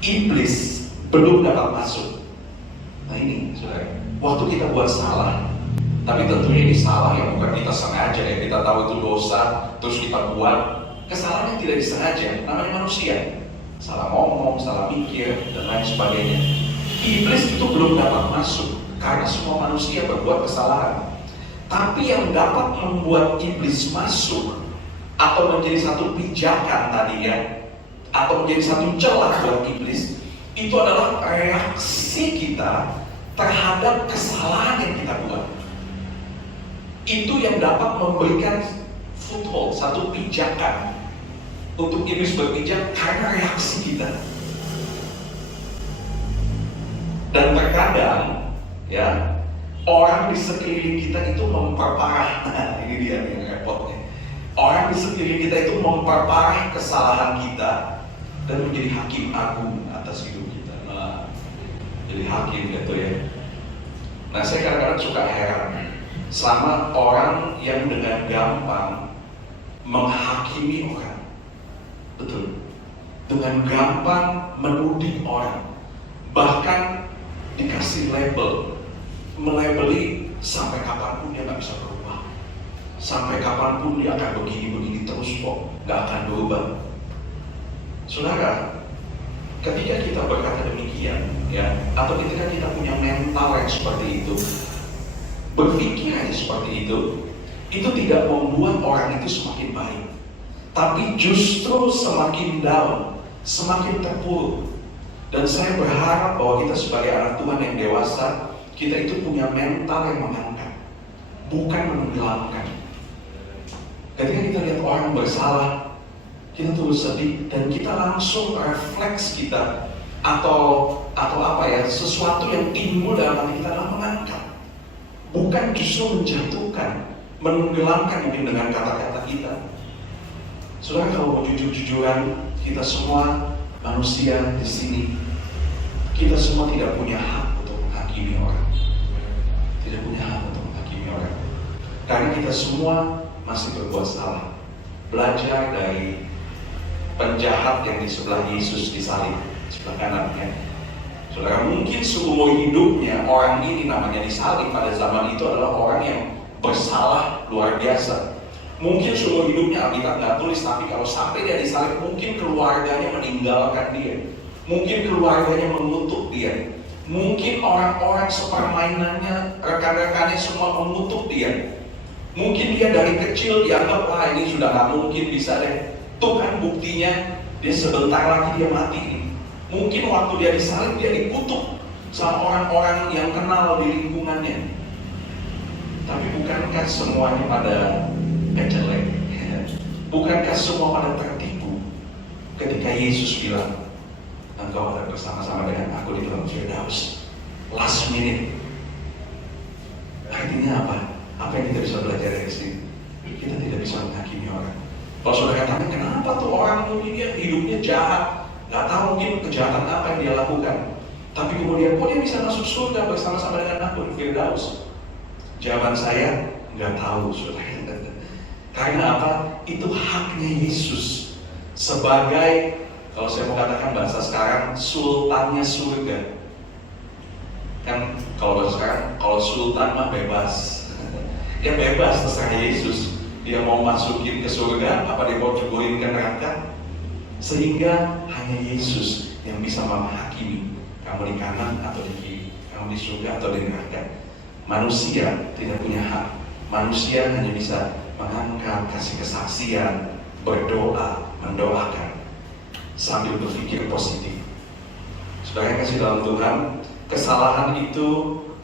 iblis belum dapat masuk. Nah ini, saudara, waktu kita buat salah, tapi tentunya ini salah yang bukan kita sengaja, ya, kita tahu itu dosa, terus kita buat. Kesalahan yang tidak disengaja, namanya manusia, salah ngomong, salah mikir, dan lain sebagainya. Iblis itu belum dapat masuk, karena semua manusia berbuat kesalahan. Tapi yang dapat membuat iblis masuk, atau menjadi satu pijakan tadinya, atau menjadi satu celah buat iblis, itu adalah reaksi kita terhadap kesalahan yang kita buat. Itu yang dapat memberikan foothold, satu pijakan untuk iblis berpijak karena reaksi kita. Dan terkadang, ya, orang di sekeliling kita itu memperparah. Nah, ini dia yang repotnya. Orang di sekeliling kita itu memperparah kesalahan kita dan menjadi hakim agung atas hidup kita. Nah, jadi hakim gitu ya. Nah, saya kadang-kadang suka heran sama orang yang dengan gampang menghakimi orang. Betul. Dengan gampang menuding orang. Bahkan dikasih label, melabeli sampai kapanpun dia nggak bisa berubah. Sampai kapanpun dia akan begini-begini terus kok, nggak akan berubah. Saudara, ketika kita berkata demikian, ya, atau ketika kita punya mental yang seperti itu, berpikir aja seperti itu tidak membuat orang itu semakin baik, tapi justru semakin down, semakin terpuruk. Dan saya berharap bahwa kita sebagai anak Tuhan yang dewasa, kita itu punya mental yang mengangkat, bukan menenggelamkan. Ketika kita lihat orang bersalah, kita terus sedih dan kita langsung refleks kita atau apa ya, sesuatu yang timbul dalam hati kita adalah mengangkat, bukan justru menjatuhkan, menenggelamkan mungkin dengan kata-kata kita. Saudara, kalau mau jujur-jujuran, kita semua manusia di sini, kita semua tidak punya hak untuk menghakimi orang. Tidak punya hak untuk menghakimi orang. Karena kita semua masih berbuat salah. Belajar dari penjahat yang di sebelah Yesus disalib, sebelah kanannya. Saudara, mungkin seumur hidupnya orang ini namanya disalib pada zaman itu adalah orang yang bersalah luar biasa. Mungkin seumur hidupnya Alkitab nggak tulis, tapi kalau sampai dia disalib, mungkin keluarganya meninggalkan dia, mungkin keluarganya mengutuk dia, mungkin orang-orang sepermainannya, rekan-rekannya semua mengutuk dia. Mungkin dia dari kecil dianggap, wah ini sudah nggak mungkin bisa deh. Tuh kan buktinya, dia sebentar lagi dia mati nih. Mungkin waktu dia disalib dia dikutuk sama orang-orang yang kenal di lingkungannya. Tapi bukankah semuanya pada kecelek? Bukankah semua pada tertipu ketika Yesus bilang, engkau akan bersama-sama dengan aku di dalam Firdaus? Last minute Artinya apa? Apa yang kita bisa belajar dari sini? Kita tidak bisa menghakimi orang. Kalau saudara tanya, kenapa tuh orang ini dia hidupnya jahat, nggak tahu mungkin kejahatan apa yang dia lakukan, tapi kemudian kok dia bisa masuk surga bersama-sama dengan aku di Firdaus? Jawaban saya, nggak tahu saudara. Karena apa? Itu haknya Yesus sebagai, kalau saya mau katakan bahasa sekarang, sultannya surga. Kan kalau bahasa sekarang, kalau sultan mah bebas. Ya bebas, terserah Yesus. Dia mau masukin ke surga, apa dia mau jebolin ke neraka. Sehingga hanya Yesus yang bisa menghakimi kamu di kanan atau di kiri, kamu di surga atau di neraka. Manusia tidak punya hak. Manusia hanya bisa mengangkat, kasih kesaksian, berdoa, mendoakan, sambil berpikir positif. Saudara yang kasih dalam Tuhan, kesalahan itu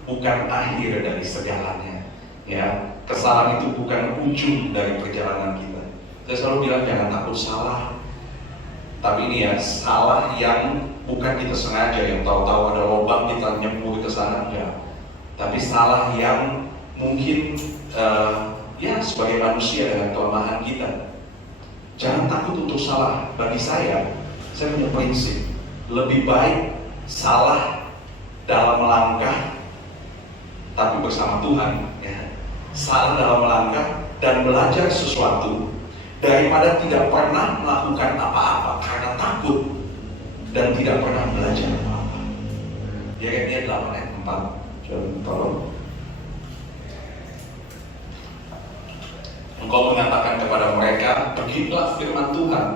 bukan akhir dari segalanya. Ya, kesalahan itu bukan ujung dari perjalanan kita. Saya selalu bilang jangan takut salah. Tapi ini ya, salah yang bukan kita sengaja, yang tahu-tahu ada lubang kita nyembur ke sana, enggak. Tapi salah yang mungkin ya sebagai manusia dengan kelemahan kita. Jangan takut untuk salah. Bagi saya punya prinsip, lebih baik salah dalam melangkah tapi bersama Tuhan, ya. Salah dalam melangkah dan belajar sesuatu daripada tidak pernah melakukan apa-apa karena takut dan tidak pernah belajar apa-apa. Yeremia 8 ayat 4. Coba tolong. Engkau mengatakan kepada mereka, beginilah firman Tuhan.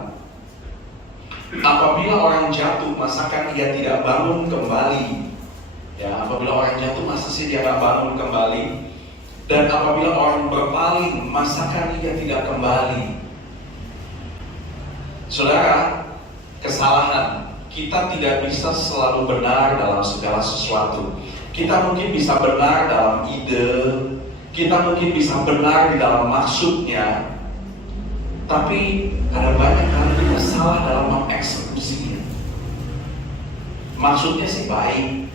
Apabila orang jatuh, masakan ia tidak bangun kembali? Ya, apabila orang jatuh, masa sih dia tidak bangun kembali? Dan apabila orang berpaling, masakan ia tidak kembali? Saudara, kesalahan kita tidak bisa selalu benar dalam segala sesuatu. Kita mungkin bisa benar dalam ide, kita mungkin bisa benar di dalam maksudnya, tapi ada banyak kali kita salah dalam mengeksekusinya. Maksudnya sih baik,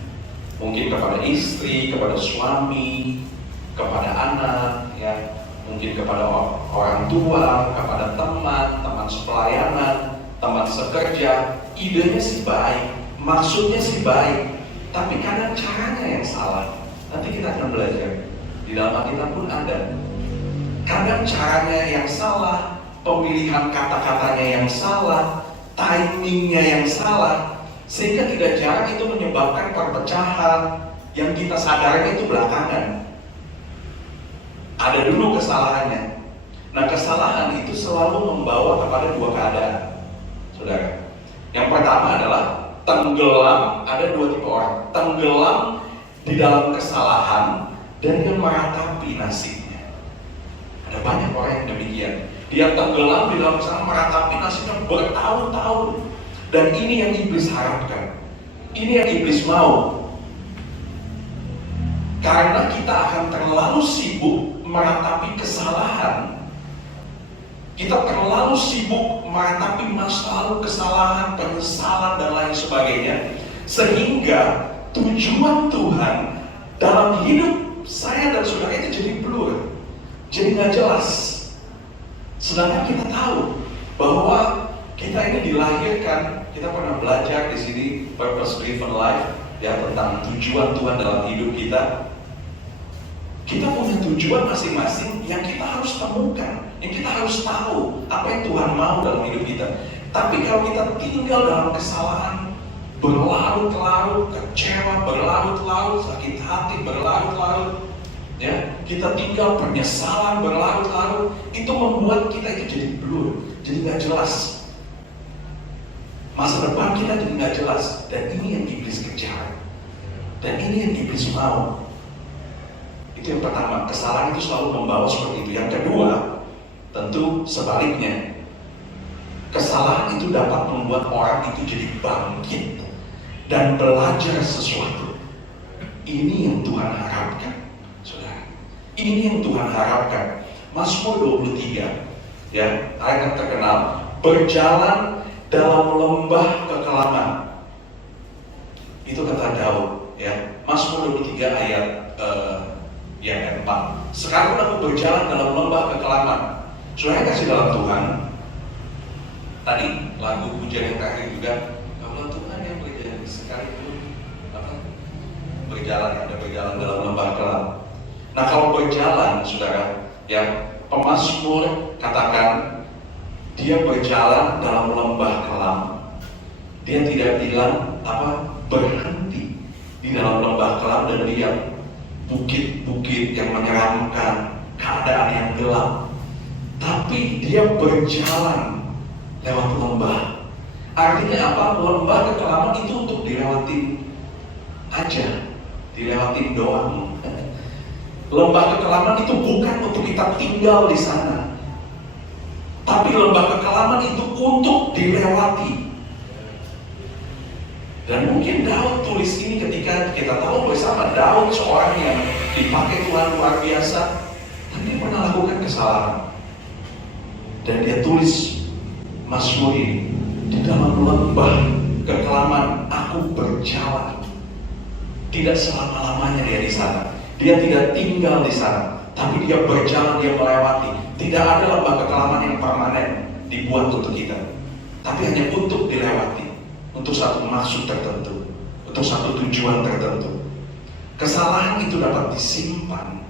mungkin kepada istri, kepada suami, kepada anak, ya, mungkin kepada orang tua, kepada teman sepelayanan, teman sekerja. Idenya sih baik, maksudnya sih baik, tapi kadang caranya yang salah. Nanti kita akan belajar. Di dalam Alkitab pun ada. Kadang caranya yang salah, pemilihan kata-katanya yang salah, timingnya yang salah, sehingga tidak jarang itu menyebabkan perpecahan yang kita sadari itu belakangan. Ada dulu kesalahannya. Nah, kesalahan itu selalu membawa kepada dua keadaan, saudara. Yang pertama adalah tenggelam. Ada dua tipe orang: tenggelam di dalam kesalahan dan dia meratapi nasibnya. Ada banyak orang yang demikian. Dia tenggelam di dalam kesalahan, meratapi nasibnya bertahun-tahun. Dan ini yang iblis harapkan. Ini yang iblis mau. Karena kita akan terlalu sibuk meratapi kesalahan, kita terlalu sibuk meratapi masa lalu, kesalahan, penyesalan, dan lain sebagainya, sehingga tujuan Tuhan dalam hidup saya dan saudara itu jadi blur, jadi nggak jelas. Sedangkan kita tahu bahwa kita ini dilahirkan, kita pernah belajar di sini purpose driven life, ya, tentang tujuan Tuhan dalam hidup kita. Kita punya tujuan masing-masing yang kita harus temukan, yang kita harus tahu apa yang Tuhan mau dalam hidup kita. Tapi kalau kita tinggal dalam kesalahan, berlarut-larut, kecewa, berlarut-larut, sakit hati, berlarut-larut, ya, kita tinggal penyesalan, berlarut-larut, itu membuat kita itu jadi blur, jadi nggak jelas. Masa depan kita jadi nggak jelas, dan ini yang iblis kejar, dan ini yang iblis mau. Itu yang pertama, kesalahan itu selalu membawa seperti itu. Yang kedua, tentu sebaliknya, kesalahan itu dapat membuat orang itu jadi bangkit dan belajar sesuatu. Ini yang Tuhan harapkan, saudara. Ini yang Tuhan harapkan. Mazmur 23, ya, ayat yang terkenal, berjalan dalam lembah kekelaman. Itu kata Daud, ya. Mazmur 23 ayat Ya, ayat 4. Sekarang aku berjalan dalam lembah kekelaman. Saudara kasih dalam Tuhan. Tadi lagu pujian yang terakhir juga, kalau Tuhan yang berjalan sekalipun berjalan dalam lembah kelam. Nah, kalau berjalan, saudara, ya, pemazmur katakan dia berjalan dalam lembah kelam. Dia tidak bilang berhenti di dalam lembah kelam dan lihat bukit-bukit yang menyeramkan, keadaan yang gelap. Tapi dia berjalan lewat lembah. Artinya apa? Lembah kekelaman itu untuk dilewatin aja, dilewatin doang. Lembah kekelaman itu bukan untuk kita tinggal di sana, tapi lembah kekelaman itu untuk dilewati. Dan mungkin Daud tulis ini ketika kita tahu bersama Daud seorang yang dipakai Tuhan luar biasa, tapi dia pernah lakukan kesalahan. Dan dia tulis mazmur ini, di dalam lembah kekelaman aku berjalan. Tidak selama-lamanya dia di sana. Dia tidak tinggal di sana, tapi dia berjalan, dia melewati. Tidak ada lembah kekelaman yang permanen dibuat untuk kita, tapi hanya untuk dilewati, untuk satu maksud tertentu, untuk satu tujuan tertentu. Kesalahan itu dapat disimpan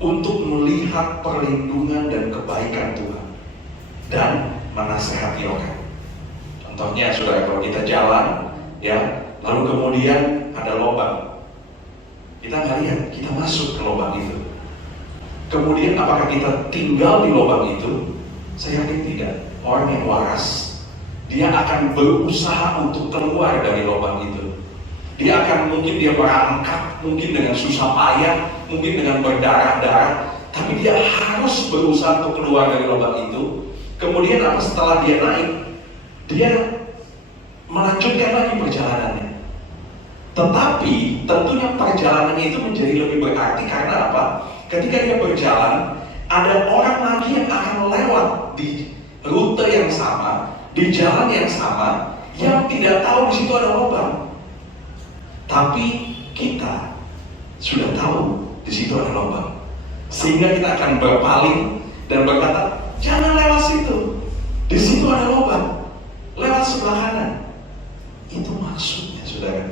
untuk melihat perlindungan dan kebaikan Tuhan dan menasehati orang. Contohnya, saudara, kalau kita jalan, ya, lalu kemudian ada lubang, kita nggak lihat, kita masuk ke lubang itu. Kemudian apakah kita tinggal di lubang itu? Saya yakin tidak. Orang yang waras, dia akan berusaha untuk keluar dari lubang itu. Dia akan mungkin dia merangkak, mungkin dengan susah payah, mungkin dengan berdarah-darah, tapi dia harus berusaha untuk keluar dari lubang itu. Kemudian apa, setelah dia naik, dia melanjutkan lagi perjalanannya. Tetapi tentunya perjalanannya itu menjadi lebih berarti karena apa? Ketika dia berjalan, ada orang lagi yang akan lewat di rute yang sama, di jalan yang sama, yang tidak tahu di situ ada lubang. Tapi kita sudah tahu di situ ada lubang, sehingga kita akan berpaling dan berkata, jangan lewat situ, di situ ada lubang, lewat sebelah kanan. Itu maksudnya, saudara,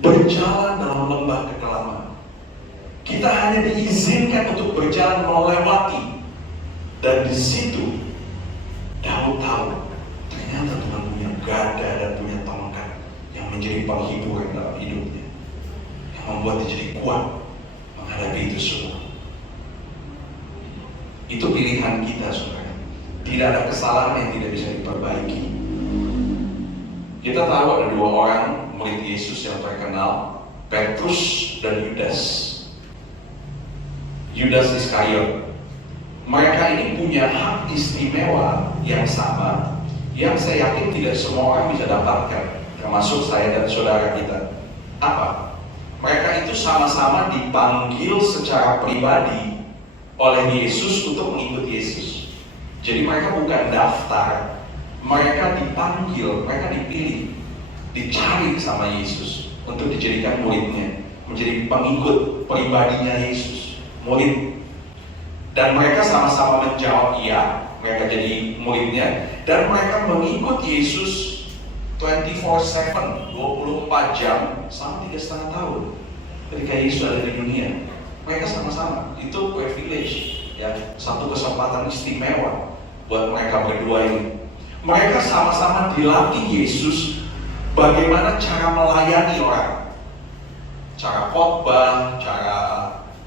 berjalan dalam lembah kekelaman. Kita hanya diizinkan untuk berjalan melewati, dan di situ Daud tahu ternyata Tuhan punya gada dan punya tongkat yang menjadi penghiburan dalam hidupnya, yang membuat dia jadi kuat menghadapi itu semua. Itu pilihan kita, saudara. Tidak ada kesalahan yang tidak bisa diperbaiki. Kita tahu ada dua orang murid Yesus yang terkenal, Petrus dan Yudas. Yudas Iskariot. Mereka ini punya hak istimewa yang sama, yang saya yakin tidak semua orang bisa dapatkan, termasuk saya dan saudara kita. Apa? Mereka itu sama-sama dipanggil secara pribadi oleh Yesus untuk mengikuti Yesus. Jadi mereka bukan daftar, mereka dipanggil, mereka dipilih, dicari sama Yesus untuk dijadikan muridnya, menjadi pengikut pribadinya Yesus, murid. Dan mereka sama-sama menjawab iya, mereka jadi muridnya, dan mereka mengikut Yesus 24/7, 24 jam selama 3,5 tahun ketika Yesus ada di dunia. Mereka sama-sama, itu privilege, ya, satu kesempatan istimewa buat mereka berdua ini. Mereka sama-sama dilatih Yesus bagaimana cara melayani orang, cara khotbah, cara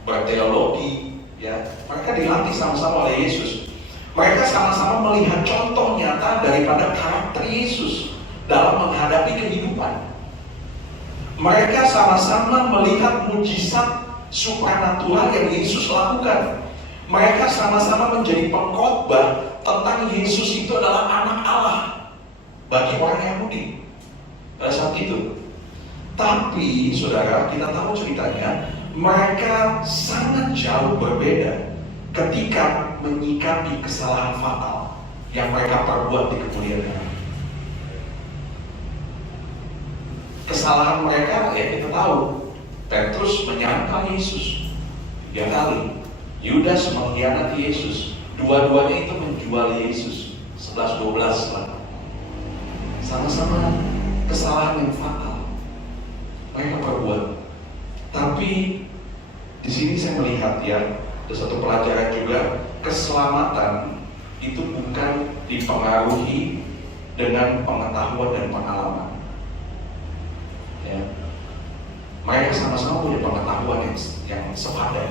berteologi, ya. Mereka dilatih sama-sama oleh Yesus. Mereka sama-sama melihat contoh nyata daripada karakter Yesus dalam menghadapi kehidupan. Mereka sama-sama melihat mujizat supranatural yang Yesus lakukan. Mereka sama-sama menjadi pengkhotbah tentang Yesus itu adalah anak Allah bagi orang Yahudi pada saat itu. Tapi saudara, kita tahu ceritanya, mereka sangat jauh berbeda ketika menyikapi kesalahan fatal yang mereka perbuat di kemudian hari. Kesalahan mereka, ya kita tahu, Petrus menyangkal Yesus. 3 kali. Yudas mengkhianati Yesus. Dua-duanya itu menjual Yesus. 11-12 lah. Sama-sama kesalahan yang fatal mereka perbuat. Tapi di sini saya melihat ya, ada satu pelajaran juga, keselamatan itu bukan dipengaruhi dengan pengetahuan dan pengalaman. Ya. Mereka sama-sama punya pengetahuan yang sepadan.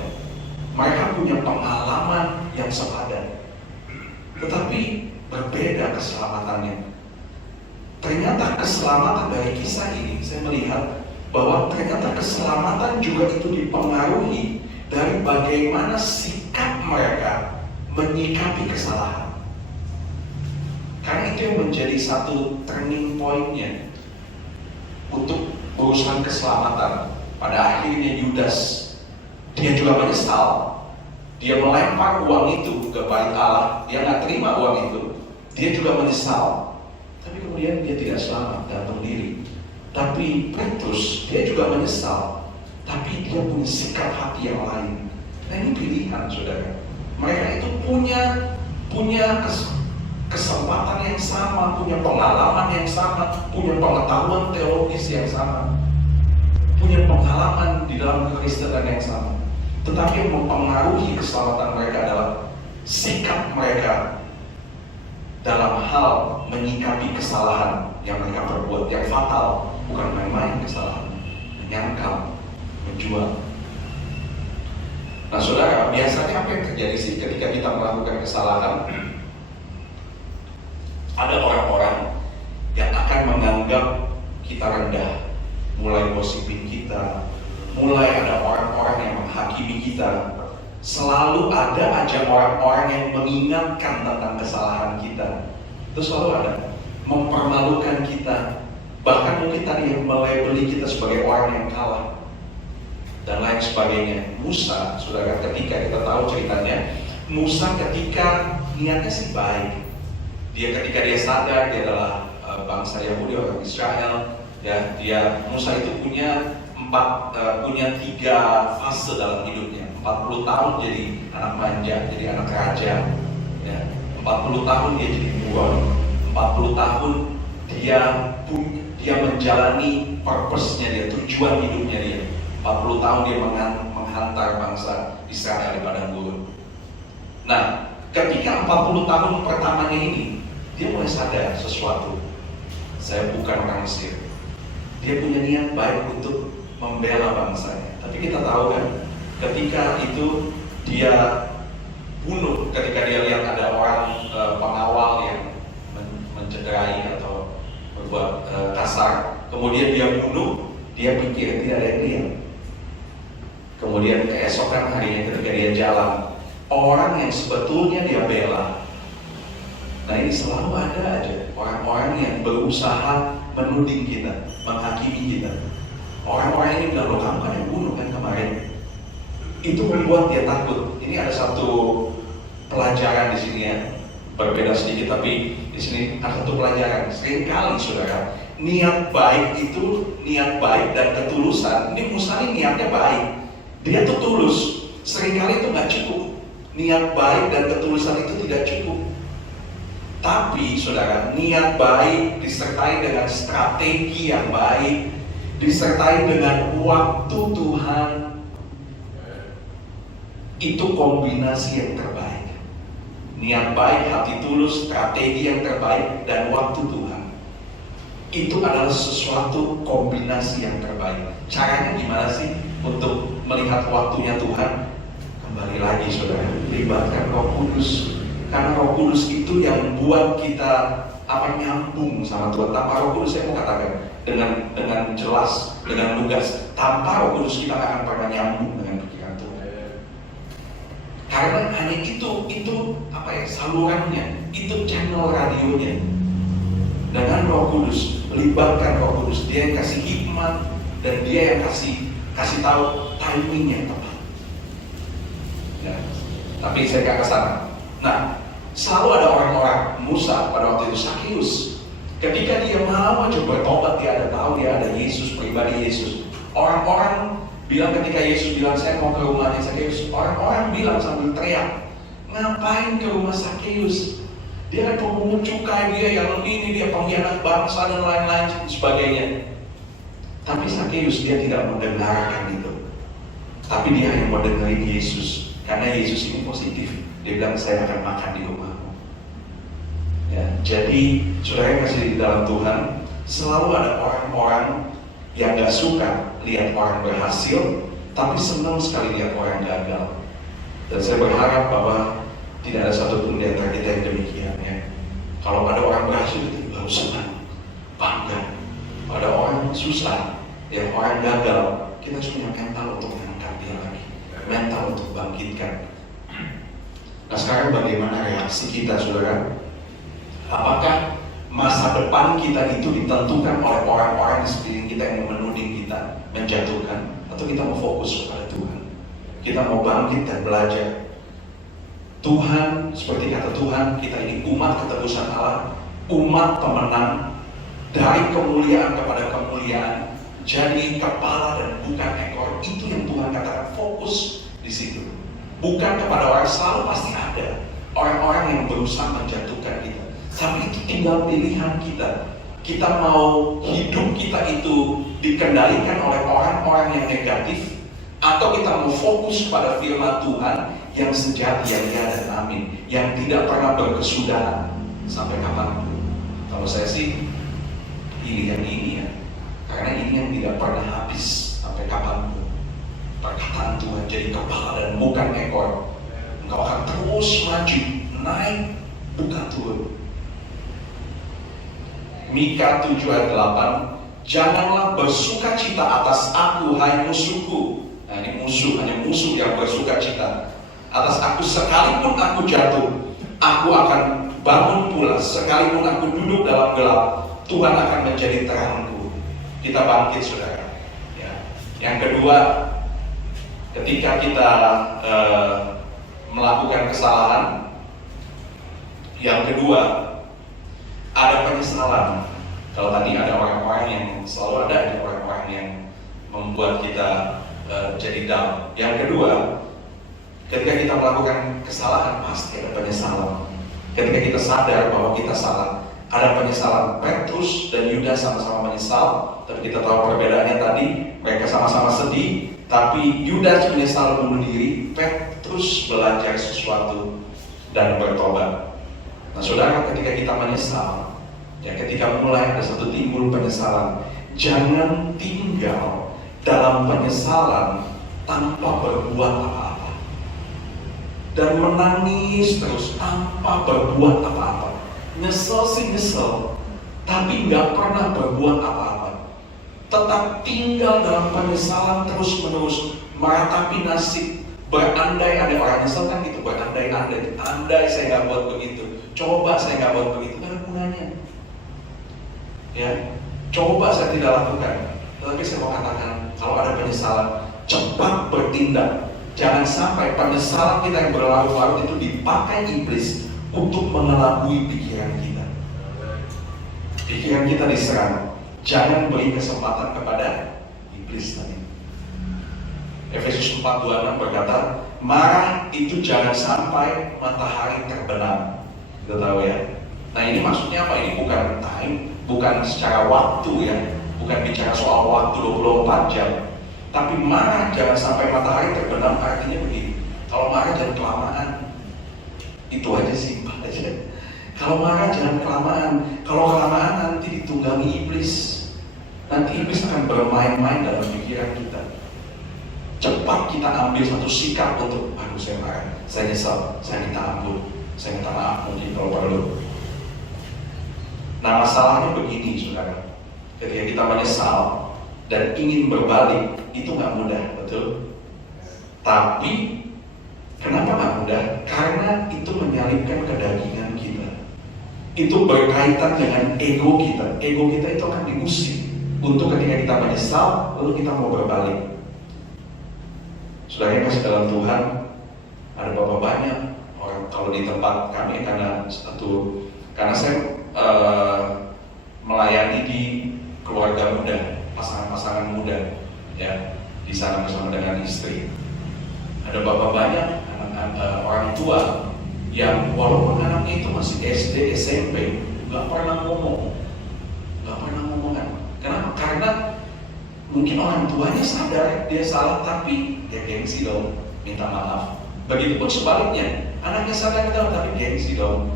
Mereka punya pengalaman yang sepadan. Tetapi berbeda keselamatannya. Ternyata keselamatan dari kisah ini, saya melihat bahwa ternyata keselamatan juga itu dipengaruhi dari bagaimana sikap mereka menyikapi kesalahan. Karena itu yang menjadi satu turning point-nya untuk urusan keselamatan. Pada akhirnya Yudas, dia juga menyesal. Dia melempar uang itu ke bait Allah. Dia nggak terima uang itu. Dia juga menyesal. Tapi kemudian dia tidak selamat, gantung diri. Tapi Petrus, dia juga menyesal. Tapi dia punya sikap hati yang lain. Nah ini pilihan, saudara. Mereka itu punya kesempatan yang sama, punya pengalaman yang sama, punya pengetahuan teologis yang sama, punya pengalaman di dalam kekristenan yang sama. Tetapi yang mempengaruhi keselamatan mereka adalah sikap mereka dalam hal menyikapi kesalahan yang mereka perbuat, yang fatal, bukan main-main kesalahan, menyangkal, menjual. Nah saudara, biasanya apa yang terjadi sih ketika kita melakukan kesalahan? Ada orang-orang yang akan menganggap kita rendah, mulai gosipin kita, mulai ada orang-orang yang menghakimi kita. Selalu ada aja orang-orang yang mengingatkan tentang kesalahan kita. Itu selalu ada, mempermalukan kita. Bahkan mungkin tadi yang melabeli kita sebagai orang yang kalah dan lain sebagainya. Musa, saudara, ketika kita tahu ceritanya, Musa ketika niatnya sih baik. Ketika dia sadar dia adalah bangsa Yahudi, orang Israel, ya, Musa itu punya 3 fase dalam hidupnya. 40 tahun jadi anak manja, jadi anak raja, ya. 40 tahun dia jadi buron, 40 tahun dia menjalani purpose-nya dia, tujuan hidupnya dia. 40 tahun dia menghantar bangsa Israel di padang gurun. Nah, ketika 40 tahun pertamanya ini, dia mulai sadar sesuatu. Saya bukan orang Mesir. Dia punya niat baik untuk membela bangsanya. Tapi kita tahu kan, ketika itu dia bunuh, ketika dia lihat ada orang pengawal yang mencederai atau berbuat kasar, kemudian dia bunuh, dia pikir tidak ada yang lihat. Kemudian keesokan harinya ketika dia jalan, orang yang sebetulnya dia bela. Nah ini selalu ada aja orang-orang yang berusaha menuding kita, menghakimi kita. Orang-orang ini bilang, loh kamu kan yang bunuh kan kemarin. Itu membuat dia takut. Ini ada satu pelajaran di sini ya, berbeda sedikit tapi di sini ada satu pelajaran. Seringkali saudara, niat baik itu, niat baik dan ketulusan. Ini Musa ini niatnya baik, dia tuh tulus. Seringkali itu nggak cukup. Niat baik dan ketulusan itu tidak cukup. Tapi saudara, niat baik disertai dengan strategi yang baik, disertai dengan waktu Tuhan, itu kombinasi yang terbaik. Niat baik, hati tulus, strategi yang terbaik, dan waktu Tuhan. Itu adalah sesuatu kombinasi yang terbaik. Caranya gimana sih untuk melihat waktunya Tuhan? Kembali lagi saudara, libatkan Roh Kudus. Karena Roh Kudus itu yang buat kita nyambung sama Tuhan. Tanpa Roh Kudus, saya mau katakan dengan jelas, dengan lugas, tanpa Roh Kudus kita akan pernah nyambung dengan pikiran Tuhan. Karena hanya itu salurannya, itu channel radionya. Dengan Roh Kudus, libatkan Roh Kudus, dia yang kasih hikmat dan dia yang kasih tahu timing yang tepat. Ya, tapi saya nggak kesana. Nah, selalu ada orang-orang, Musa pada waktu itu, Sakeus, ketika dia mau coba bertobat, dia ada tahu dia ada Yesus, pribadi Yesus. Orang-orang Bilang ketika Yesus bilang saya mau ke rumahnya Sakeus, orang-orang bilang sambil teriak, ngapain ke rumah Sakeus? Dia kan pemungut cukai, dia yang ini, dia pengkhianat bangsa dan lain-lain sebagainya. Tapi Sakeus dia tidak mendengarkan itu. Tapi dia hanya mau dengerin Yesus. Karena Yesus ini positif. Dia bilang saya akan makan di rumahmu. Ya, jadi saudara yang kasih di dalam Tuhan, selalu ada orang-orang yang gak suka lihat orang berhasil, tapi senang sekali lihat orang gagal. Dan saya berharap bahwa tidak ada satupun di antara kita yang demikian ya. Kalau ada orang berhasil itu baru senang, bangga. Ada orang susah, yang orang gagal, kita harus punya mental untuk mengangkat dia lagi, mental untuk bangkitkan. Nah sekarang bagaimana reaksi kita saudara? Apakah masa depan kita itu ditentukan oleh orang-orang di sekeliling kita yang menuding kita, menjatuhkan, atau kita mau fokus kepada Tuhan? Kita mau bangkit dan belajar. Tuhan, seperti kata Tuhan, kita ini umat ketebusan Allah, umat pemenang, dari kemuliaan kepada kemuliaan, jadi kepala dan bukan ekor. Itu yang Tuhan katakan, fokus di situ. Bukan kepada orang, selalu pasti ada orang-orang yang berusaha menjatuhkan kita. Tapi itu tinggal pilihan kita. Kita mau hidup kita itu dikendalikan oleh orang-orang yang negatif, atau kita mau fokus pada firman Tuhan yang sejati, yang ya dan amin, yang tidak pernah berkesudahan sampai kapanpun. Kalau saya sih pilih yang ini ya, karena ini yang tidak pernah habis sampai kapanpun. Perkataan Tuhan jadi kepala dan bukan ekor. Engkau akan terus maju, naik, bukan turun. Mika 7 ayat 8, janganlah bersuka cita atas aku, hai musuhku. Nah ini musuh, hanya musuh yang bersuka cita atas aku. Sekalipun aku jatuh, aku akan bangun pula. Sekalipun aku duduk dalam gelap, Tuhan akan menjadi terangku. Kita bangkit saudara ya. Yang kedua, ketika kita melakukan kesalahan, yang kedua ada penyesalan. Kalau tadi ada orang-orang yang selalu ada orang-orang yang membuat kita jadi down. Yang kedua, ketika kita melakukan kesalahan pasti ada penyesalan. Ketika kita sadar bahwa kita salah, ada penyesalan. Petrus dan Yudas sama-sama menyesal, tapi kita tahu perbedaannya tadi. Mereka sama-sama sedih, tapi Yudas menyesal bunuh diri, Petrus belajar sesuatu dan bertobat. Nah saudara, ketika kita menyesal, ya ketika mulai ada satu timbul penyesalan, jangan tinggal dalam penyesalan tanpa berbuat apa-apa dan menangis terus tanpa berbuat apa-apa. Nyesel sih nyesel, tapi nggak pernah berbuat apa-apa. Tetap tinggal dalam penyesalan terus-menerus, meratapi nasib, berandai ada orang nyesel kan gitu, berandai-andai, andai saya nggak buat begitu, coba saya nggak buat begitu, kan gunanya. Ya, coba saya tidak lakukan. Tetapi saya mau katakan, kalau ada penyesalan, cepat bertindak. Jangan sampai penyesalan kita yang berlarut-larut itu dipakai iblis untuk mengelabui pikiran kita. Pikiran kita diserang. Jangan beri kesempatan kepada iblis tadi. Efesus 4:26 berkata, marah itu jangan sampai matahari terbenam. Kita tahu ya. Nah ini maksudnya apa? Ini bukan time, bukan secara waktu ya, bukan bicara soal waktu 24 jam. Tapi marah jangan sampai matahari terbenam, artinya begini. Kalau marah jangan kelamaan. Itu aja simpel aja. Kalau marah jangan kelamaan. Kalau kelamaan nanti ditunggangi iblis. Nanti iblis akan bermain-main dalam pikiran kita. Cepat kita ambil satu sikap untuk, aduh saya marah, saya nyesal, saya minta ampun, saya minta maaf mungkin kalau perlu. Nah masalahnya begini saudara, ketika kita menyesal dan ingin berbalik, itu gak mudah, betul? Tapi kenapa gak mudah? Karena itu menyalipkan kedagingan kita. Itu berkaitan dengan ego kita. Ego kita itu akan diusik untuk ketika kita menyesal, lalu kita mau berbalik. Saudara yang kasih dalam Tuhan, ada berapa banyak orang kalau di tempat kami karena saya melayani di keluarga muda, pasangan-pasangan muda, ya. di sana bersama dengan istri. Ada berapa banyak orang tua yang walaupun anaknya itu masih SD, SMP, nggak pernah ngomongan. Kenapa? Karena mungkin orang tuanya sadar dia salah, tapi dia gengsi dong, minta maaf. Begitupun sebaliknya, anaknya sadar tapi gengsi dong.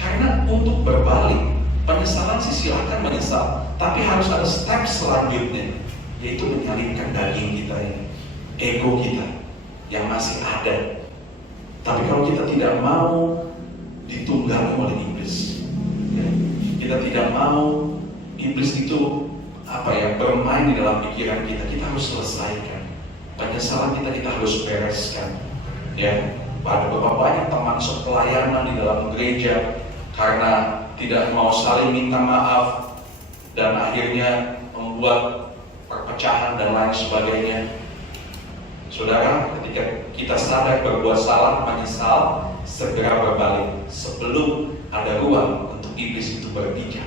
Karena untuk berbalik, penyesalan sih silakan menyesal, tapi harus ada step selanjutnya, yaitu menyalipkan daging kita ini, ego kita yang masih ada. Tapi kalau kita tidak mau ditunggangi oleh iblis, ya, kita tidak mau iblis itu bermain di dalam pikiran kita, kita harus selesaikan penyesalan kita harus bereskan. Ya, ada beberapa banyak teman sepelayanan di dalam gereja karena tidak mau saling minta maaf dan akhirnya membuat perpecahan dan lain sebagainya. Saudara, ketika kita sadar berbuat salah, menyesal, segera berbalik sebelum ada ruang untuk iblis itu berpijak.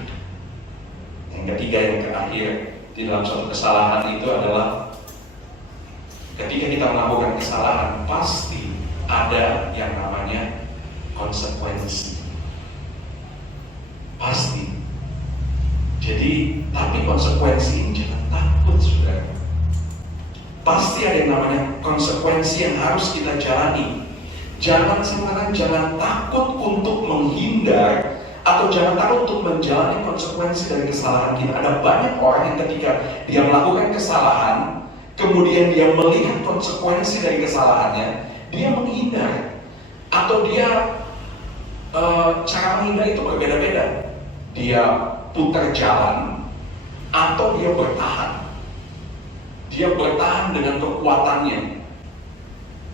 Yang ketiga, yang terakhir di dalam suatu kesalahan itu adalah ketika kita melakukan kesalahan, pasti ada yang namanya konsekuensi. Pasti. Jadi, tapi konsekuensi ini jangan takut, saudara. Pasti ada yang namanya konsekuensi yang harus kita jalani. Jangan takut untuk menghindar atau jangan takut untuk menjalani konsekuensi dari kesalahan kita. Ada banyak orang yang ketika dia melakukan kesalahan, kemudian dia melihat konsekuensi dari kesalahannya, dia menghindar atau dia cara menghindar itu berbeda-beda. Dia putar jalan atau dia bertahan. Dia bertahan dengan kekuatannya.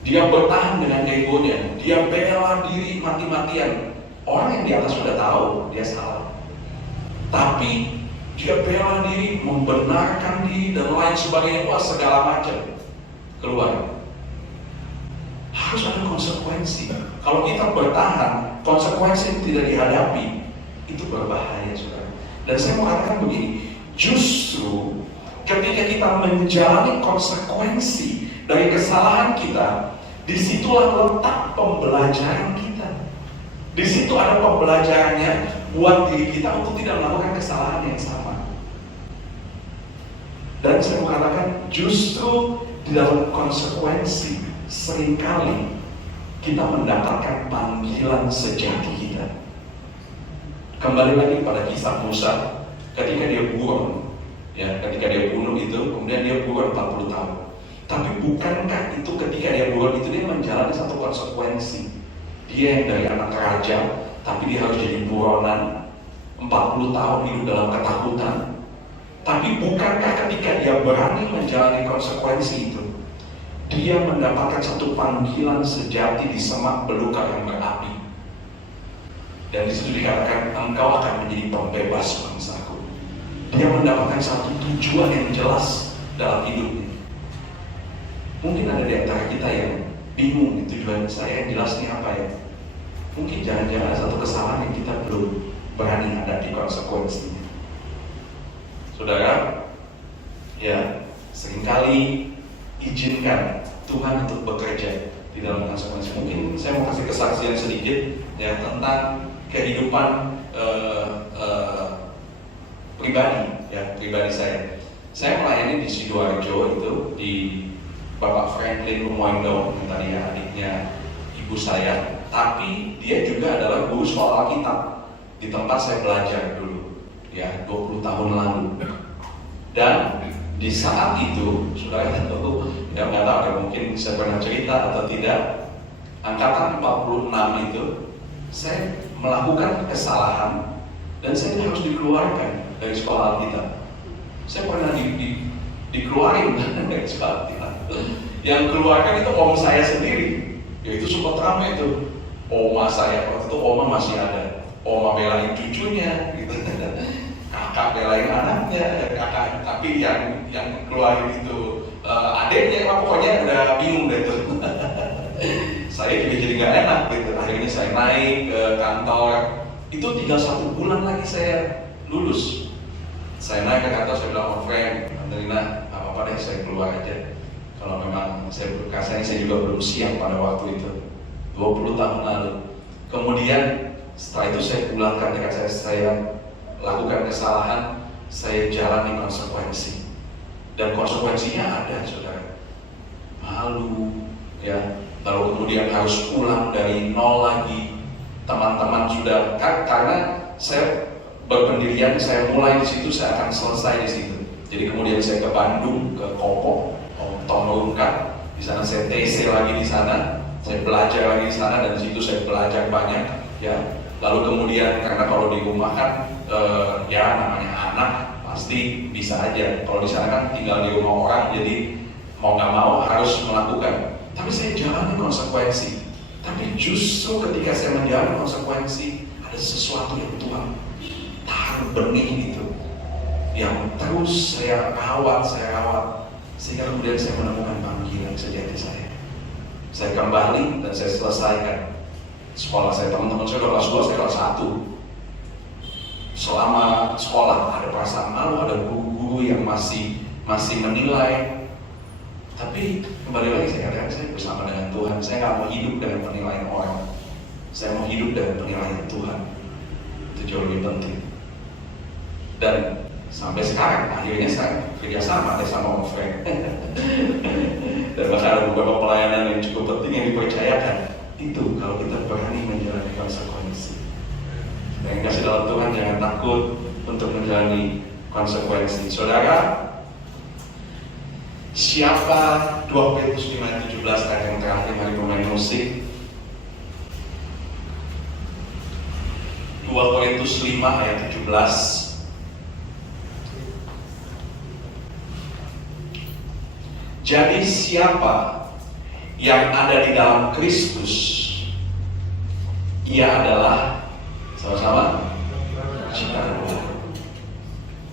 Dia bertahan dengan egonya. Dia bela diri mati-matian. Orang yang di atas sudah tahu dia salah, tapi dia bela diri, membenarkan diri dan lain sebagainya. Wah, segala macam keluar. Harus ada konsekuensi. Kalau kita bertahan, konsekuensi yang tidak dihadapi, itu berbahaya, saudara. Dan saya mau katakan begini, justru ketika kita menjalani konsekuensi dari kesalahan kita, disitulah letak pembelajaran kita. Di situ ada pembelajarannya buat diri kita untuk tidak melakukan kesalahan yang sama. Dan saya mau katakan, justru di dalam konsekuensi seringkali kita mendapatkan panggilan sejati kita. Kembali lagi pada kisah Musa, ketika dia buron, ya, ketika dia bunuh itu, kemudian dia buron 40 tahun. Tapi bukankah itu ketika dia buron itu dia menjalani satu konsekuensi? Dia yang dari anak raja, tapi dia harus jadi buronan 40 tahun hidup dalam ketakutan. Tapi bukankah ketika dia berani menjalani konsekuensi itu, dia mendapatkan satu panggilan sejati di semak belukar yang berapi? Dan disitu dikatakan, engkau akan menjadi pembebas bangsaku. Dia mendapatkan satu tujuan yang jelas dalam hidupnya. Mungkin ada di antara kita yang bingung, tujuan saya yang jelas ini apa ya? Mungkin jangan-jangan ada satu kesalahan yang kita belum berani hadapi konsekuensinya. Saudara, ya, seringkali izinkan Tuhan untuk bekerja di dalam konsekuensi. Mungkin saya mau kasih kesaksian sedikit ya tentang kehidupan pribadi saya. Saya melayani di Sidoarjo itu di Bapak Franklin Lumoindo, yang tadi adiknya ibu saya, tapi dia juga adalah guru sekolah Alkitab di tempat saya belajar dulu, ya 20 tahun lalu. Dan di saat itu, saudara tentu tidak tahu ya, mungkin saya pernah cerita atau tidak, angkatan 46 itu saya melakukan kesalahan dan saya harus dikeluarkan dari sekolah Alkitab. Saya pernah dikeluarin dari sekolah Alkitab. Yang keluarkan itu om saya sendiri, yaitu sempat ramai itu. Oma saya waktu itu, oma masih ada. Oma belain cucunya, gitu. Kakak belain anaknya, kakak. Tapi yang keluarin itu adiknya, pokoknya udah bingung deh tuh. Saya juga jadi nggak enak gitu. Akhirnya saya naik ke kantor. Itu tinggal 1 bulan lagi saya lulus. Saya naik ke kantor, saya bilang sama friend, Angelina, apa-apa deh, saya keluar aja. Kalau memang saya juga belum siap pada waktu itu, 20 tahun lalu. Kemudian setelah itu saya pulangkan dengan saya lakukan kesalahan, saya jalani konsekuensi. Dan konsekuensinya ada, saudara. Malu, ya. Lalu kemudian harus pulang dari nol lagi. Teman-teman sudah, karena saya berpendirian, saya mulai di situ, saya akan selesai di situ. Jadi kemudian saya ke Bandung, ke Kopo, menurunkan. Di sana saya TC lagi di sana, saya belajar lagi di sana, dan di situ saya belajar banyak, ya. Lalu kemudian karena kalau di rumah kan, ya namanya anak pasti bisa aja. Kalau di sana kan tinggal di rumah orang, jadi mau nggak mau harus melakukan. Tapi saya jalani konsekuensi. Tapi justru ketika saya menjalani konsekuensi, ada sesuatu yang Tuhan taruh benih itu, yang terus saya rawat, sehingga kemudian saya menemukan panggilan sejati saya. Saya kembali dan saya selesaikan sekolah saya. Teman-teman saya kelas 2, saya kelas 1. Selama sekolah ada perasaan malu, ada guru-guru yang masih menilai. Tapi kembali lagi saya katakan, saya bersama dengan Tuhan. Saya nggak mau hidup dengan penilaian orang. Saya mau hidup dengan penilaian Tuhan. Itu jauh lebih penting. Dan sampai sekarang, akhirnya saya kerjasama sama Om Frank. Dan bahkan ada beberapa pelayanan yang cukup penting yang dipercayakan. Itu kalau kita berani menjalani konsekuensi. Dan yang kasih dalam Tuhan, jangan takut untuk menjalani konsekuensi. Saudara, siapa 2 Petrus 5:17 ayat yang terakhir, mari pemain musik. 2 Petrus 5 ayat 17. Jadi siapa yang ada di dalam Kristus, ia adalah sama-sama ciptaan baru.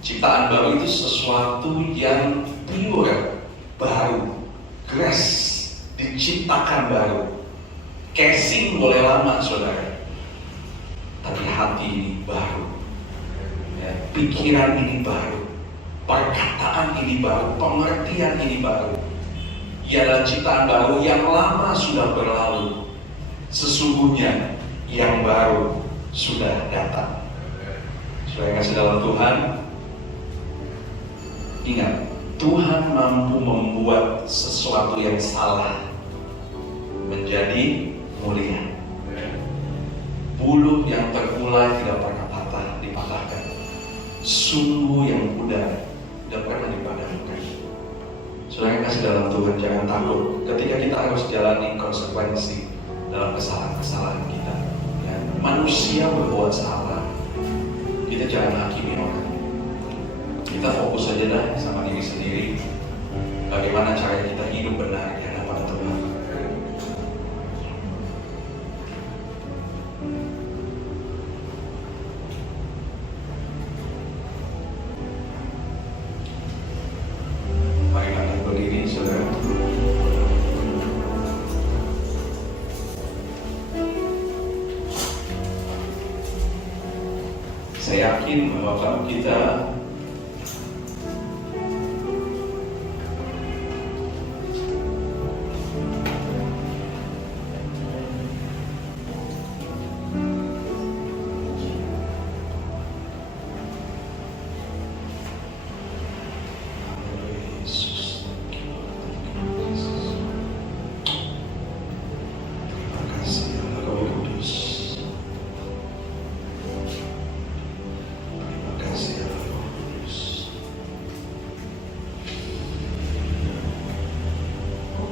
Ciptaan baru itu sesuatu yang pure, baru, grace, diciptakan baru. Casing boleh lama, saudara, tapi hati ini baru, ya, pikiran ini baru, perkataan ini baru, pengertian ini baru. Ia adalah ciptaan baru, yang lama sudah berlalu, sesungguhnya yang baru sudah datang. Saudara yang kasih dalam Tuhan, ingat, Tuhan mampu membuat sesuatu yang salah menjadi mulia. Bulu yang terkulai tidak pernah dipatahkan. Sumbu yang pudar tidak pernah dipadamkan. Saudara yang kasih dalam Tuhan, jangan takut ketika kita harus jalani konsekuensi dalam kesalahan-kesalahan kita. Ya, manusia berbuat salah, kita jangan hakimi orang. Kita fokus saja dah sama diri sendiri. Bagaimana cara kita hidup benar di hadapan Tuhan. Mari kita berdiri, saudara. Saya yakin bahwa kalau kita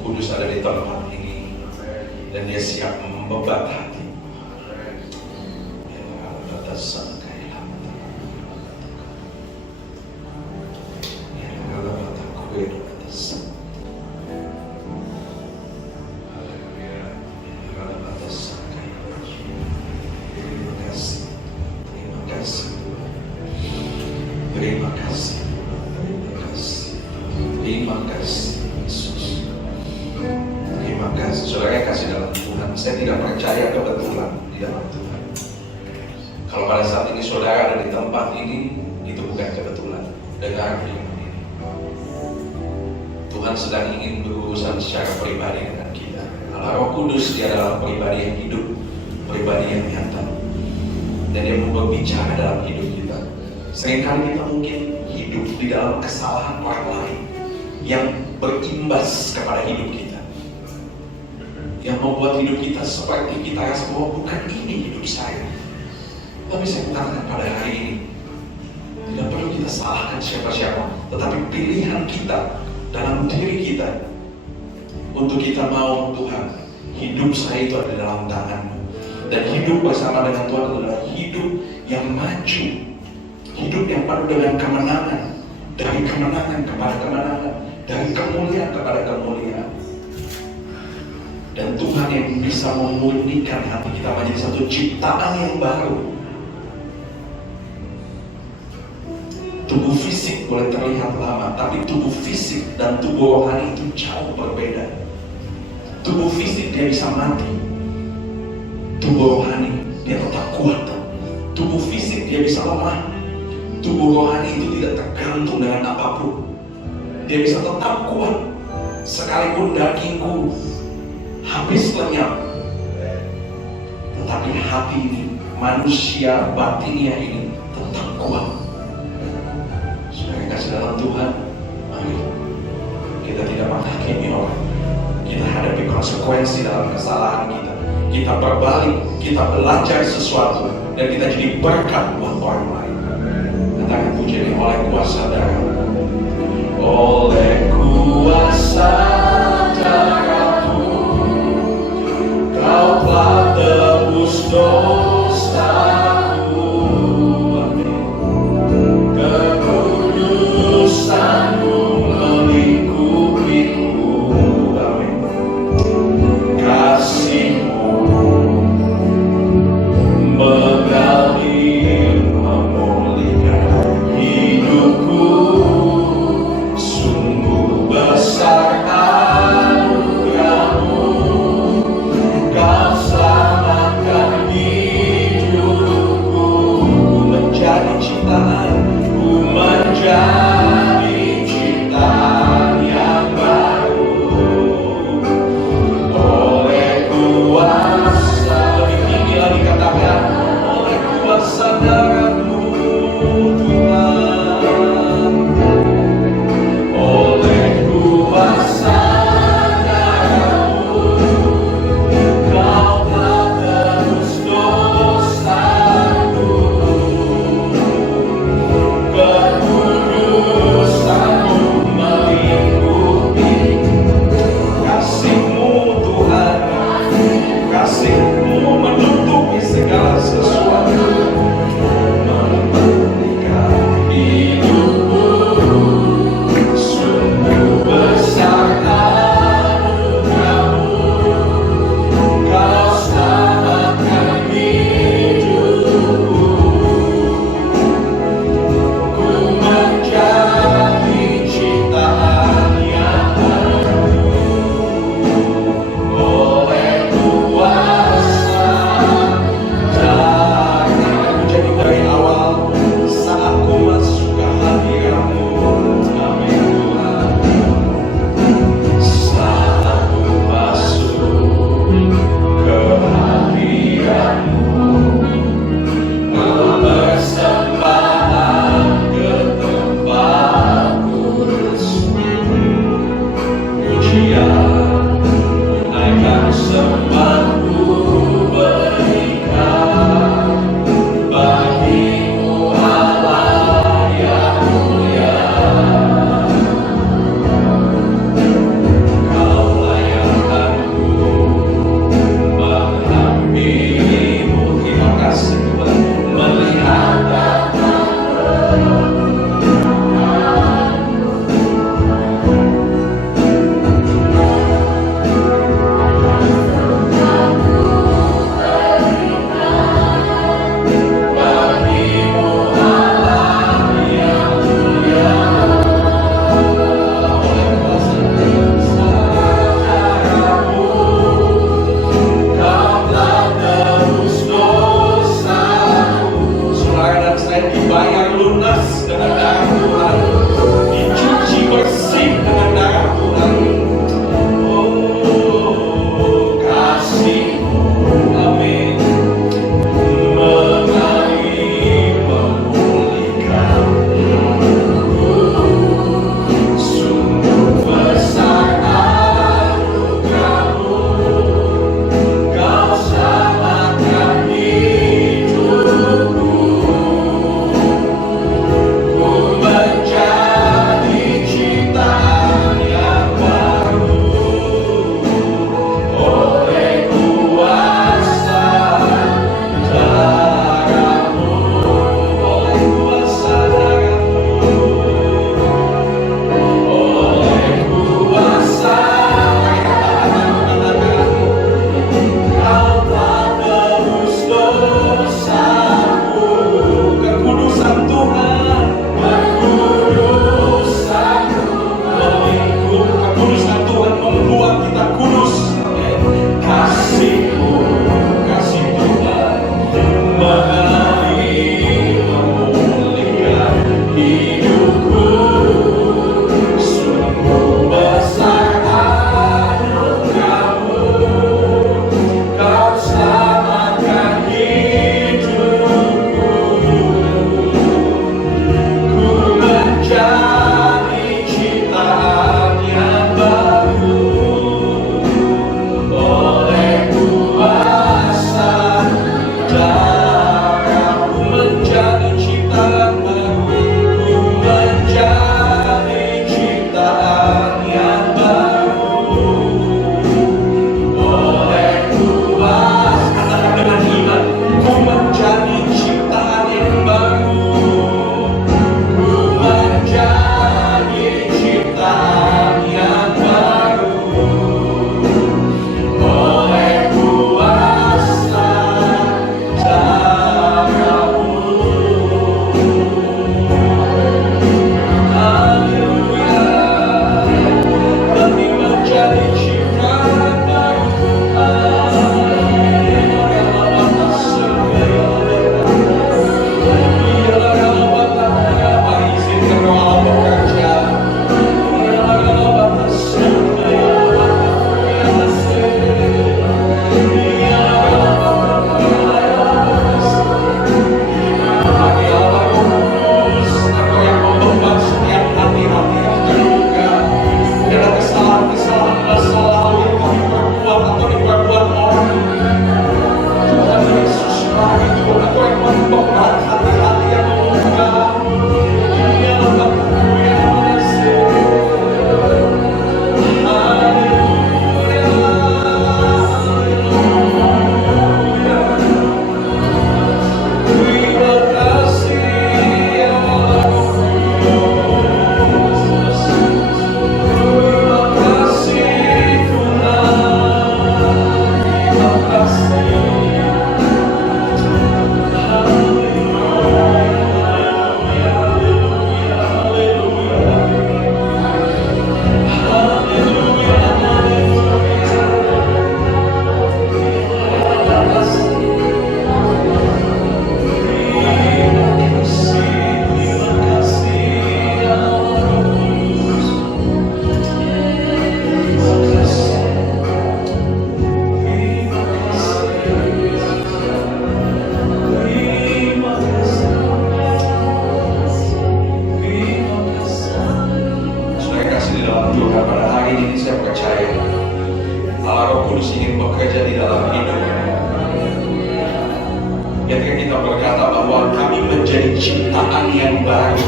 Kudus ada di tempat ini dan dia siap membebat hati. Terima kasih, terima kasih Yesus. Terima kasih. Saudara yang kasih dalam Tuhan, saya tidak percaya kebetulan di dalam Tuhan. Kalau pada saat ini saudara ada di tempat ini, itu bukan kebetulan. Dengar firman ini. Tuhan sedang ingin berurusan secara pribadi dengan kita. Allah Roh Kudus, dia adalah pribadi yang hidup, pribadi yang nyata, dan dia mau berbicara dalam hidup kita. Seringkali kita mungkin hidup di dalam kesalahan orang lain yang berimbas kepada hidup kita, yang membuat hidup kita seperti kita rasa bahwa bukan ini hidup saya. Tapi saya katakan pada hari ini, tidak perlu kita salahkan siapa-siapa, tetapi pilihan kita dalam diri kita untuk kita mau, Tuhan, hidup saya itu ada dalam tangan-Mu, dan hidup bersama dengan Tuhan adalah hidup yang maju, hidup yang penuh dengan kemenangan, dari kemenangan kepada kemenangan, dari kemuliaan kepada kemuliaan. Dan Tuhan yang bisa memurnikan hati kita menjadi satu ciptaan yang baru. Tubuh fisik boleh terlihat lama, tapi tubuh fisik dan tubuh rohani itu jauh berbeda. Tubuh fisik dia bisa mati, tubuh rohani dia tetap kuat. Tubuh fisik dia bisa lemah, tubuh rohani itu tidak tergantung dengan apapun. Dia bisa tetap kuat, sekalipun dagingku habis lenyap, tetapi hati ini, manusia batinnya ini tetap kuat. Kasih dalam Tuhan, mari kita tidak menghakimi orang, kita hadapi konsekuensi dalam kesalahan kita, kita berbalik, kita belajar sesuatu, dan kita jadi berkat buat orang lain. Katakan pujian oleh kuasa darah, oleh kuasa darah-Mu, Kau telah tebus dosa. Kekudusan-Mu melingkupiku, amin. Kasih-Mu mengalir memulihkan hidupku, sungguh Kudus ingin bekerja di dalam hidup. Ketika kita berkata bahwa kami menjadi ciptaan yang baru,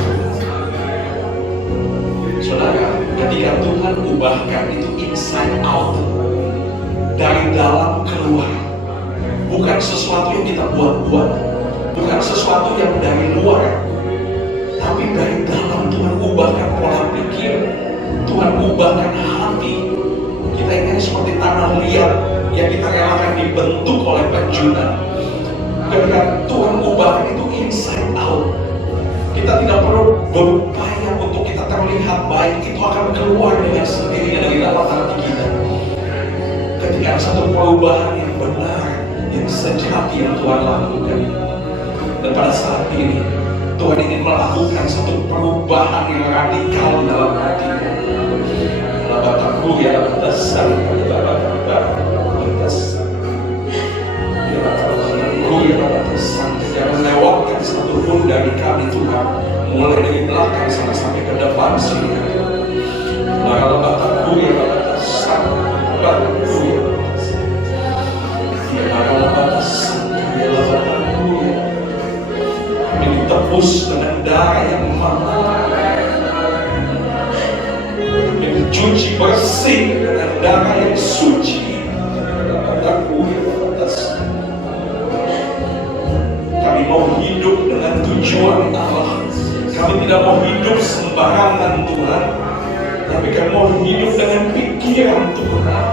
saudara, ketika Tuhan ubahkan itu inside out, dari dalam keluar, bukan sesuatu yang kita buat-buat, bukan sesuatu yang dari luar, tapi dari dalam. Tuhan ubahkan pola pikir, Tuhan ubahkan hati. Kita ini seperti tanah liat yang kita relakan dibentuk oleh penjunan. Ketika Tuhan ubahkan itu inside out, kita tidak perlu berupaya untuk kita terlihat baik, itu akan keluar dengan sendirinya dari dalam hati kita. Ketika satu perubahan yang benar, yang sejati yang Tuhan lakukan. Dan pada saat ini Tuhan ingin melakukan satu perubahan yang radikal dalam hati. Labataku ya batasan, jangan lewatkan satu pun dari kami Tuhan, mulai dari belakang sana sampai ke depan sini. Labataku ya batasan, labataku ya batasan, labataku ya. Ditebus dengan darah yang mahal, dicuci bersih dengan darah yang suci. Kami mau hidup dengan tujuan Allah. Kami tidak mau hidup sembarangan Tuhan, tapi kami mau hidup dengan pikiran Tuhan.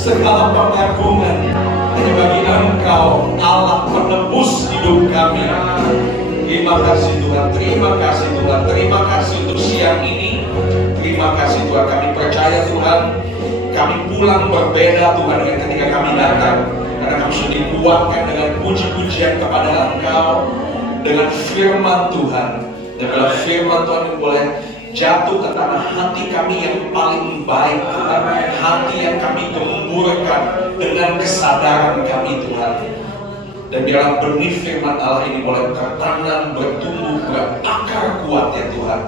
Segala pengagungan hanya bagi Engkau, Allah penebus hidup kami. Terima kasih Tuhan, terima kasih Tuhan, terima kasih untuk siang ini. Terima kasih Tuhan, kami percaya Tuhan, kami pulang berbeda Tuhan dengan ketika kami datang, karena kami sudah dikuatkan dengan puji-pujian kepada Engkau, dengan firman Tuhan. Dan dalam firman Tuhan yang boleh jatuh ke tanah hati kami yang paling baik Tuhan, hati yang kami gemburkan dengan kesadaran kami Tuhan. Dan biarlah benih firman Allah ini boleh tertanam, bertumbuh, berakar kuat ya Tuhan.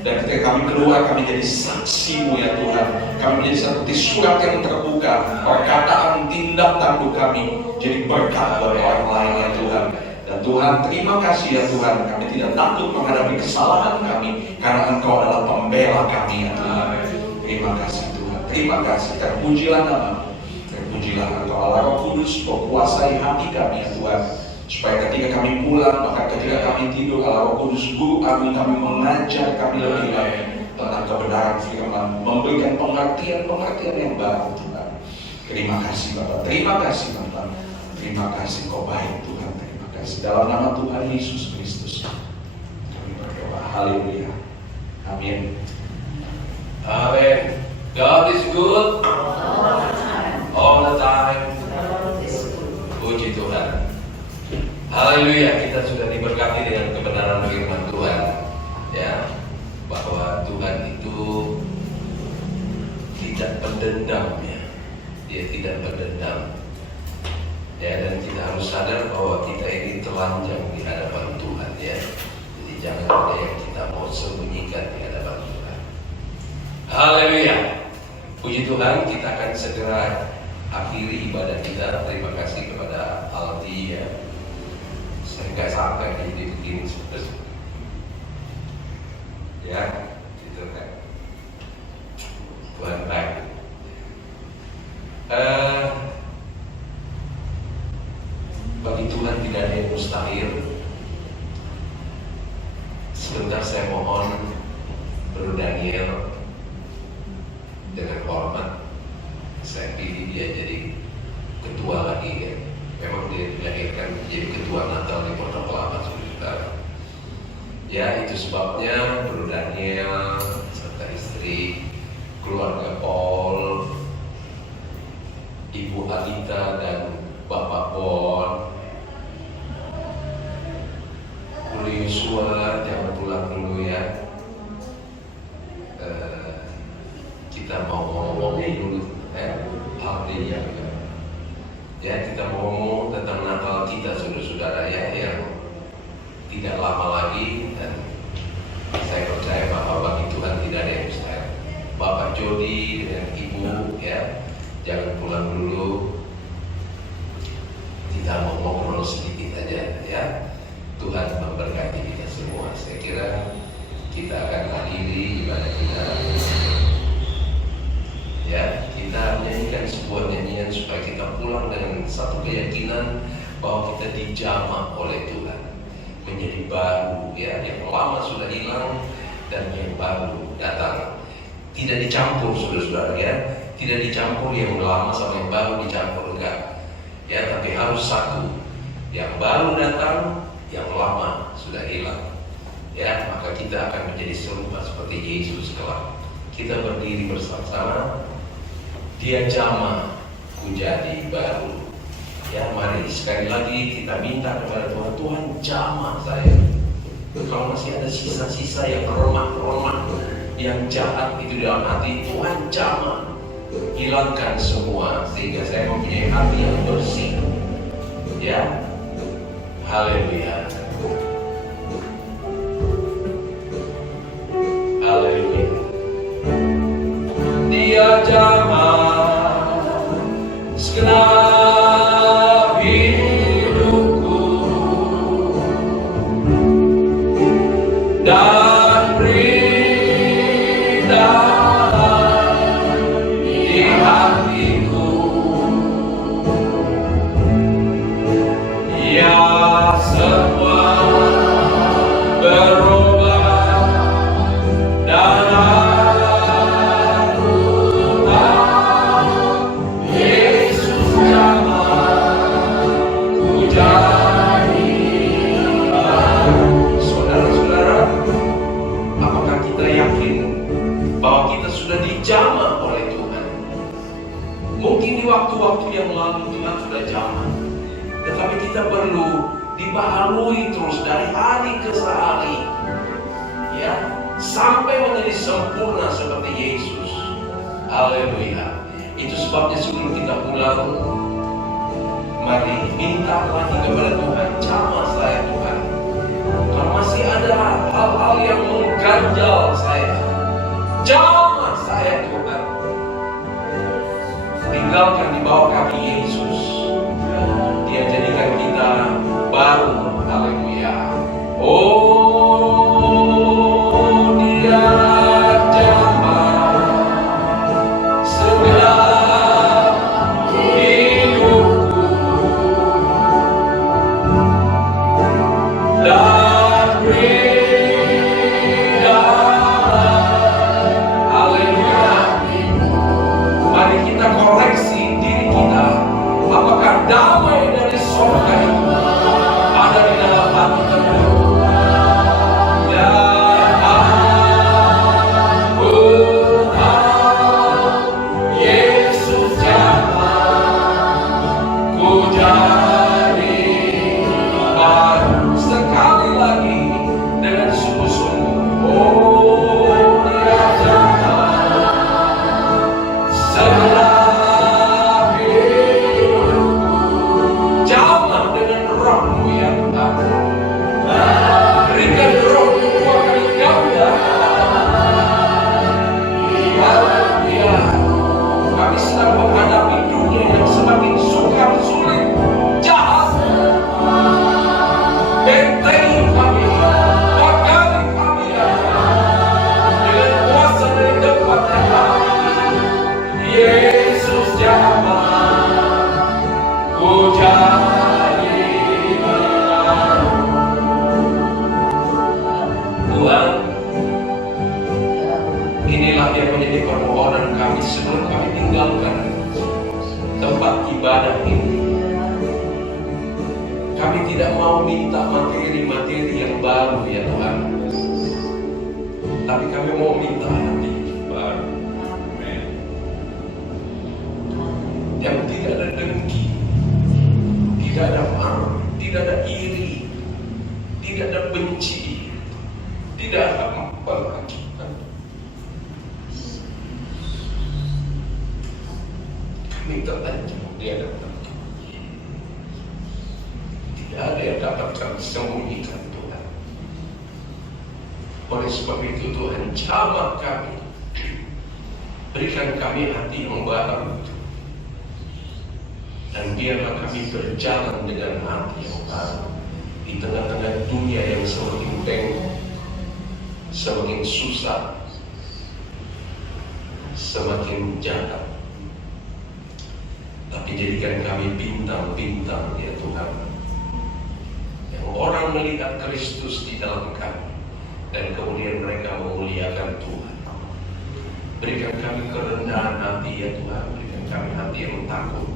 Dan ketika kami keluar, kami jadi saksi-Mu ya Tuhan. Kami menjadi seperti surat yang terbuka, perkataan tindak tanduk kami jadi berkat bagi orang lain ya Tuhan. Dan Tuhan, terima kasih ya Tuhan, kami tidak takut menghadapi kesalahan kami, karena Engkau adalah pembela kami ya Tuhan. Terima kasih Tuhan, terima kasih, terpujilah nama-Mu, terpujilah Engkau Allah Roh Kudus, berkuasai hati kami ya Tuhan, supaya ketika kami pulang, bahkan ketika kami tidur, Allah Roh Kudus, Guru Agung kami mengajar kami lebih baik tentang kebenaran firman, memberikan pengertian yang baru Tuhan. Terima kasih Bapak, terima kasih Bapak, terima kasih Kau baik Tuhan. Dalam nama Tuhan Yesus Kristus kami berdoa. Haleluya. Amin. Amen. God is good. tidak pendendam ya. Dia tidak pendendam. Ya, dan kita harus sadar bahwa kita ini telanjang di hadapan Tuhan ya. Jadi jangan ada yang kita mau sembunyikan di hadapan Tuhan. Haleluya. Puji Tuhan, kita akan segera akhiri ibadah kita. Terima kasih kepada Aldi ya. Saya nggak sampai jadi begini seperti ya, gitu kan. Tuhan baik. Bagi Tuhan tidak ada yang mustahil. Sebentar saya mohon Bro Daniel dengan hormat, saya pilih dia jadi ketua lagi ya. Memang dia dilahirkan jadi ketua Natal di Pondok Kelapa, saudara. Ya, itu sebabnya Bro Daniel serta istri, keluarga Paul, Ibu Alita dan Bapak Bon, Bro Yosua jangan pulang dulu ya. Kita mau ngomongin dulu hari ya, kita mau ngomong tentang Natal kita saudara-saudara ya, yang tidak lama lagi, dan saya percaya bahwa bagi Tuhan tidak ada yang mustahil. Bapak Jody dan Ibu ya, jangan pulang dulu. Kita mau ngobrol sedikit aja ya. Tuhan memberkati kita semua. Saya kira kita akan akhiri ibadah kita. Ya, kita menyanyikan sebuah nyanyian supaya kita pulang dengan satu keyakinan bahwa kita dijamah oleh Tuhan menjadi baru ya, yang lama sudah hilang dan yang baru datang. Tidak dicampur saudara-saudara ya, tidak dicampur yang lama sama yang baru dicampur, enggak ya, tapi harus satu, yang baru datang, yang lama sudah hilang ya. Maka kita akan menjadi serupa seperti Yesus kelak. Kita berdiri bersama-sama. Dia jamah, ku jadi baru. Ya, mari sekali lagi kita minta kepada Tuhan, Tuhan jamah saya. Kalau masih ada sisa-sisa yang remah-remah, yang jahat itu dalam hati, Tuhan jamah, hilangkan semua sehingga saya mempunyai hati yang bersih. Ya, haleluya. Haleluya. Dia jamah segenap hidupku dan beri dalam di hatiku. Ya, semua berubah dan dijamah oleh Tuhan. Mungkin di waktu-waktu yang lalu Tuhan sudah jamah, tetapi kita perlu dibaharui terus dari hari ke hari ya, sampai menjadi sempurna seperti Yesus. Haleluya. Itu sebabnya sebelum kita pulang, mari minta lagi kepada Tuhan, jamah saya Tuhan. Kalau masih ada hal-hal yang mengganjal saya, jamah saya Tuhan. Tinggalkan di bawah kaki Yesus. Dia jadikan kita baru. Haleluya. Oh, dia jamah segenap hidupku dan beri. Haleluya. Mari kita koreksi diri kita mau minta materi-materi yang baru ya Tuhan, tapi kami mau minta hati baru yang tidak ada dengki, tidak ada marah, tidak ada iri, tidak ada benci, tidak ada pemberontakan. Kami tertancap di hadapan Tuhan. Tidak ada yang dapat kami sembunyikan Tuhan. Oleh sebab itu Tuhan, jamah kami, berikan kami hati yang baru, dan biarlah kami berjalan dengan hati yang baru di tengah-tengah dunia yang semakin bengkok, semakin susah, semakin jahat. Tapi jadikan kami bintang-bintang ya Tuhan, yang orang melihat Kristus di dalam kami, dan kemudian mereka memuliakan Tuhan. Berikan kami kerendahan hati ya Tuhan, berikan kami hati yang takut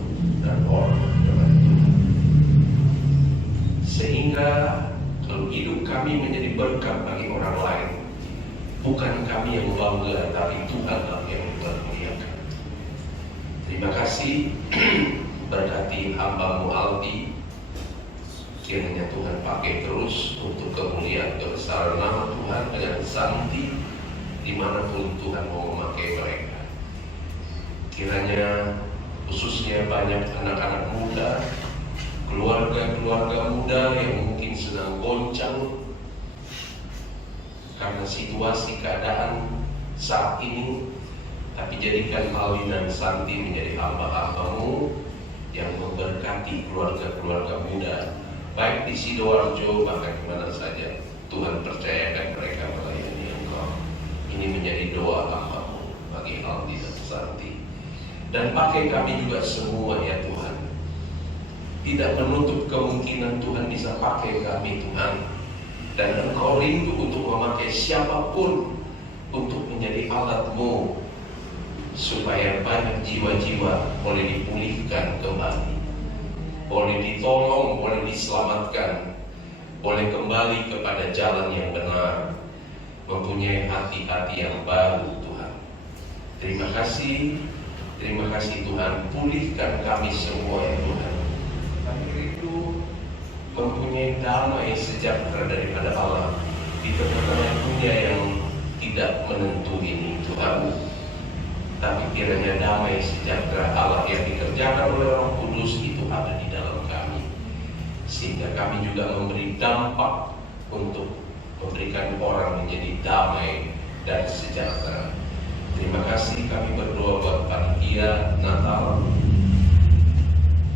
dan hormat kepada Tuhan, sehingga kalau hidup kami menjadi berkat bagi orang lain, bukan kami yang bangga, tapi Tuhan yang dimuliakan. Terima kasih, berkati hamba-Mu Aldi, kiranya Tuhan pakai terus untuk kemuliaan kebesaran nama Tuhan dengan Santi dimanapun Tuhan mau memakai mereka. Kiranya khususnya banyak anak-anak muda, keluarga-keluarga muda yang mungkin sedang goncang karena situasi keadaan saat ini, tapi jadikan Aldi dan Santi menjadi hamba-hamba-Mu yang memberkati keluarga-keluarga muda, baik di Sidoarjo bahkan dimana saja Tuhan percayakan mereka melayani Engkau. Ini menjadi doa hamba-Mu bagi Aldi dan Santi. Dan pakai kami juga semua ya Tuhan. Tidak menutup kemungkinan Tuhan bisa pakai kami Tuhan. Dan Engkau rindu untuk memakai siapapun untuk menjadi alat-Mu, supaya banyak jiwa-jiwa boleh dipulihkan kembali, boleh ditolong, boleh diselamatkan, boleh kembali kepada jalan yang benar, mempunyai hati-hati yang baru Tuhan. Terima kasih Tuhan, pulihkan kami semua ya Tuhan. Kami rindu mempunyai damai sejahtera daripada Allah di tengah-tengah dunia yang tidak menentu ini Tuhan. Tapi kiranya damai sejahtera Allah yang dikerjakan oleh Roh Kudus itu ada di dalam kami, sehingga kami juga memberi dampak untuk memberikan orang menjadi damai dan sejahtera. Terima kasih, kami berdoa buat panitia Natal.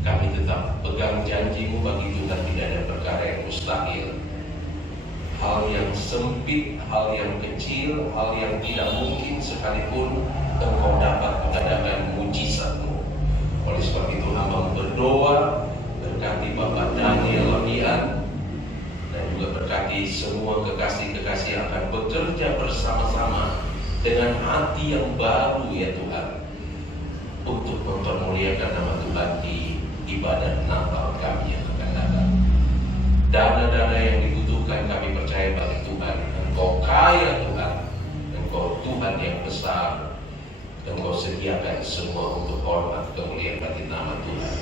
Kami tetap pegang janji-Mu, bagi Tuhan tidak ada perkara yang mustahil. Hal yang sempit, hal yang kecil, hal yang tidak mungkin sekalipun Engkau dapat mengadakan mujizat-Mu. Oleh sebab itu hamba berdoa, berkati Bapak Daniel Labian, dan juga berkati semua kekasih-kekasih yang akan bekerja bersama-sama dengan hati yang baru ya Tuhan, untuk mempermuliakan nama Tuhan di ibadah Natal kami yang akan datang. Dana-dana yang dibutuhkan kami percaya bagi Tuhan, Engkau kaya Tuhan, Engkau Tuhan yang besar, Engkau sediakan semua untuk hormat kemuliaan bagi nama Tuhan.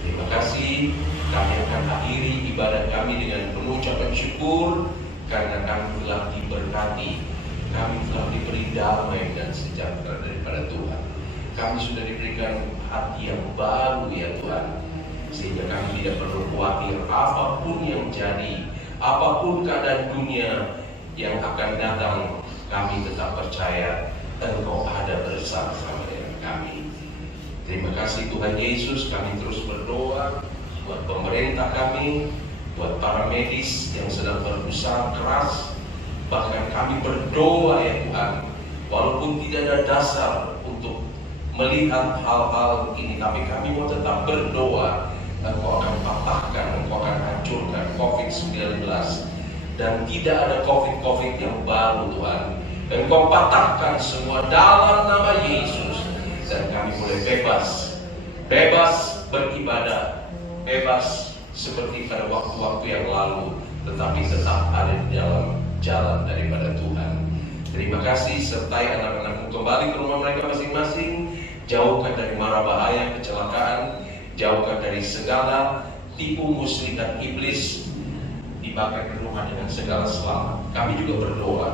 Terima kasih. Kami akan akhiri ibadah kami dengan penuh ucapan syukur, karena kami telah diberkati, kami telah diberi damai dan sejahtera daripada Tuhan. Kami sudah diberikan hati yang baru ya Tuhan, sehingga kami tidak perlu khawatir apapun yang jadi, apapun keadaan dunia yang akan datang. Kami tetap percaya Engkau ada bersama-sama dengan kami. Terima kasih Tuhan Yesus. Kami terus berdoa buat pemerintah kami, buat para medis yang sedang berusaha keras. Bahkan kami berdoa ya Tuhan, walaupun tidak ada dasar untuk melihat hal-hal ini, tapi kami mau tetap berdoa. Engkau akan patahkan, Engkau akan hancurkan COVID-19, dan tidak ada COVID yang baru Tuhan. Engkau patahkan semua dalam nama Yesus, dan kami boleh bebas beribadah, bebas seperti pada waktu-waktu yang lalu, tetapi tetap ada di dalam jalan daripada Tuhan. Terima kasih, sertai anak-anakmu kembali ke rumah mereka masing-masing. Jauhkan dari mara bahaya, kecelakaan, jauhkan dari segala tipu muslihat iblis, dibakar ke rumah dengan segala selamat. Kami juga berdoa,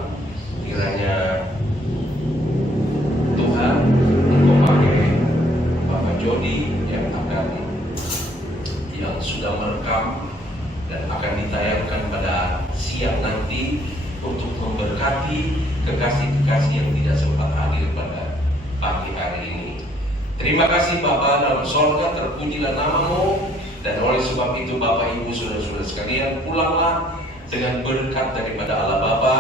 kiranya Tuhan Engkau pakai Bapak Jody yang sudah merekam dan akan ditayangkan pada siang nanti untuk memberkati kekasih-kekasih yang tidak sempat hadir pada pagi hari ini. Terima kasih Bapa dalam sorga, terpujilah nama-Mu, dan oleh sebab itu Bapak Ibu saudara-saudara sekalian, pulanglah dengan berkat daripada Allah Bapa,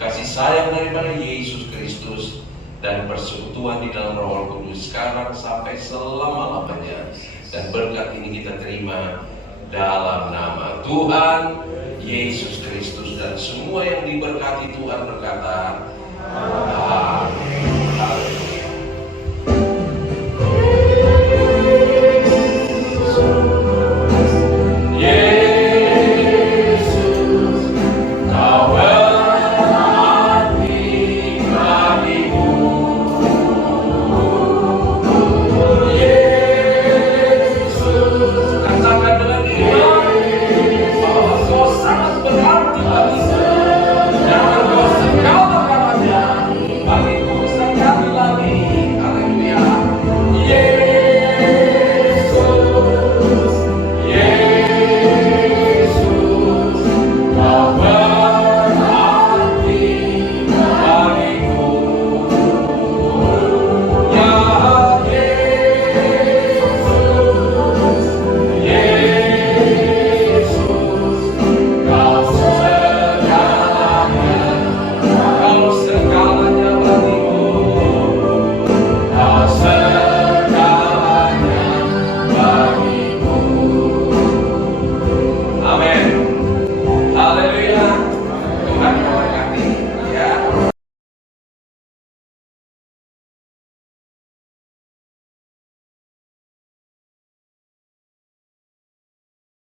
kasih sayang daripada Yesus Kristus, dan persekutuan di dalam Roh Kudus sekarang sampai selama-lamanya. Dan berkat ini kita terima dalam nama Tuhan Yesus Kristus, dan semua yang diberkati Tuhan berkata, Amin.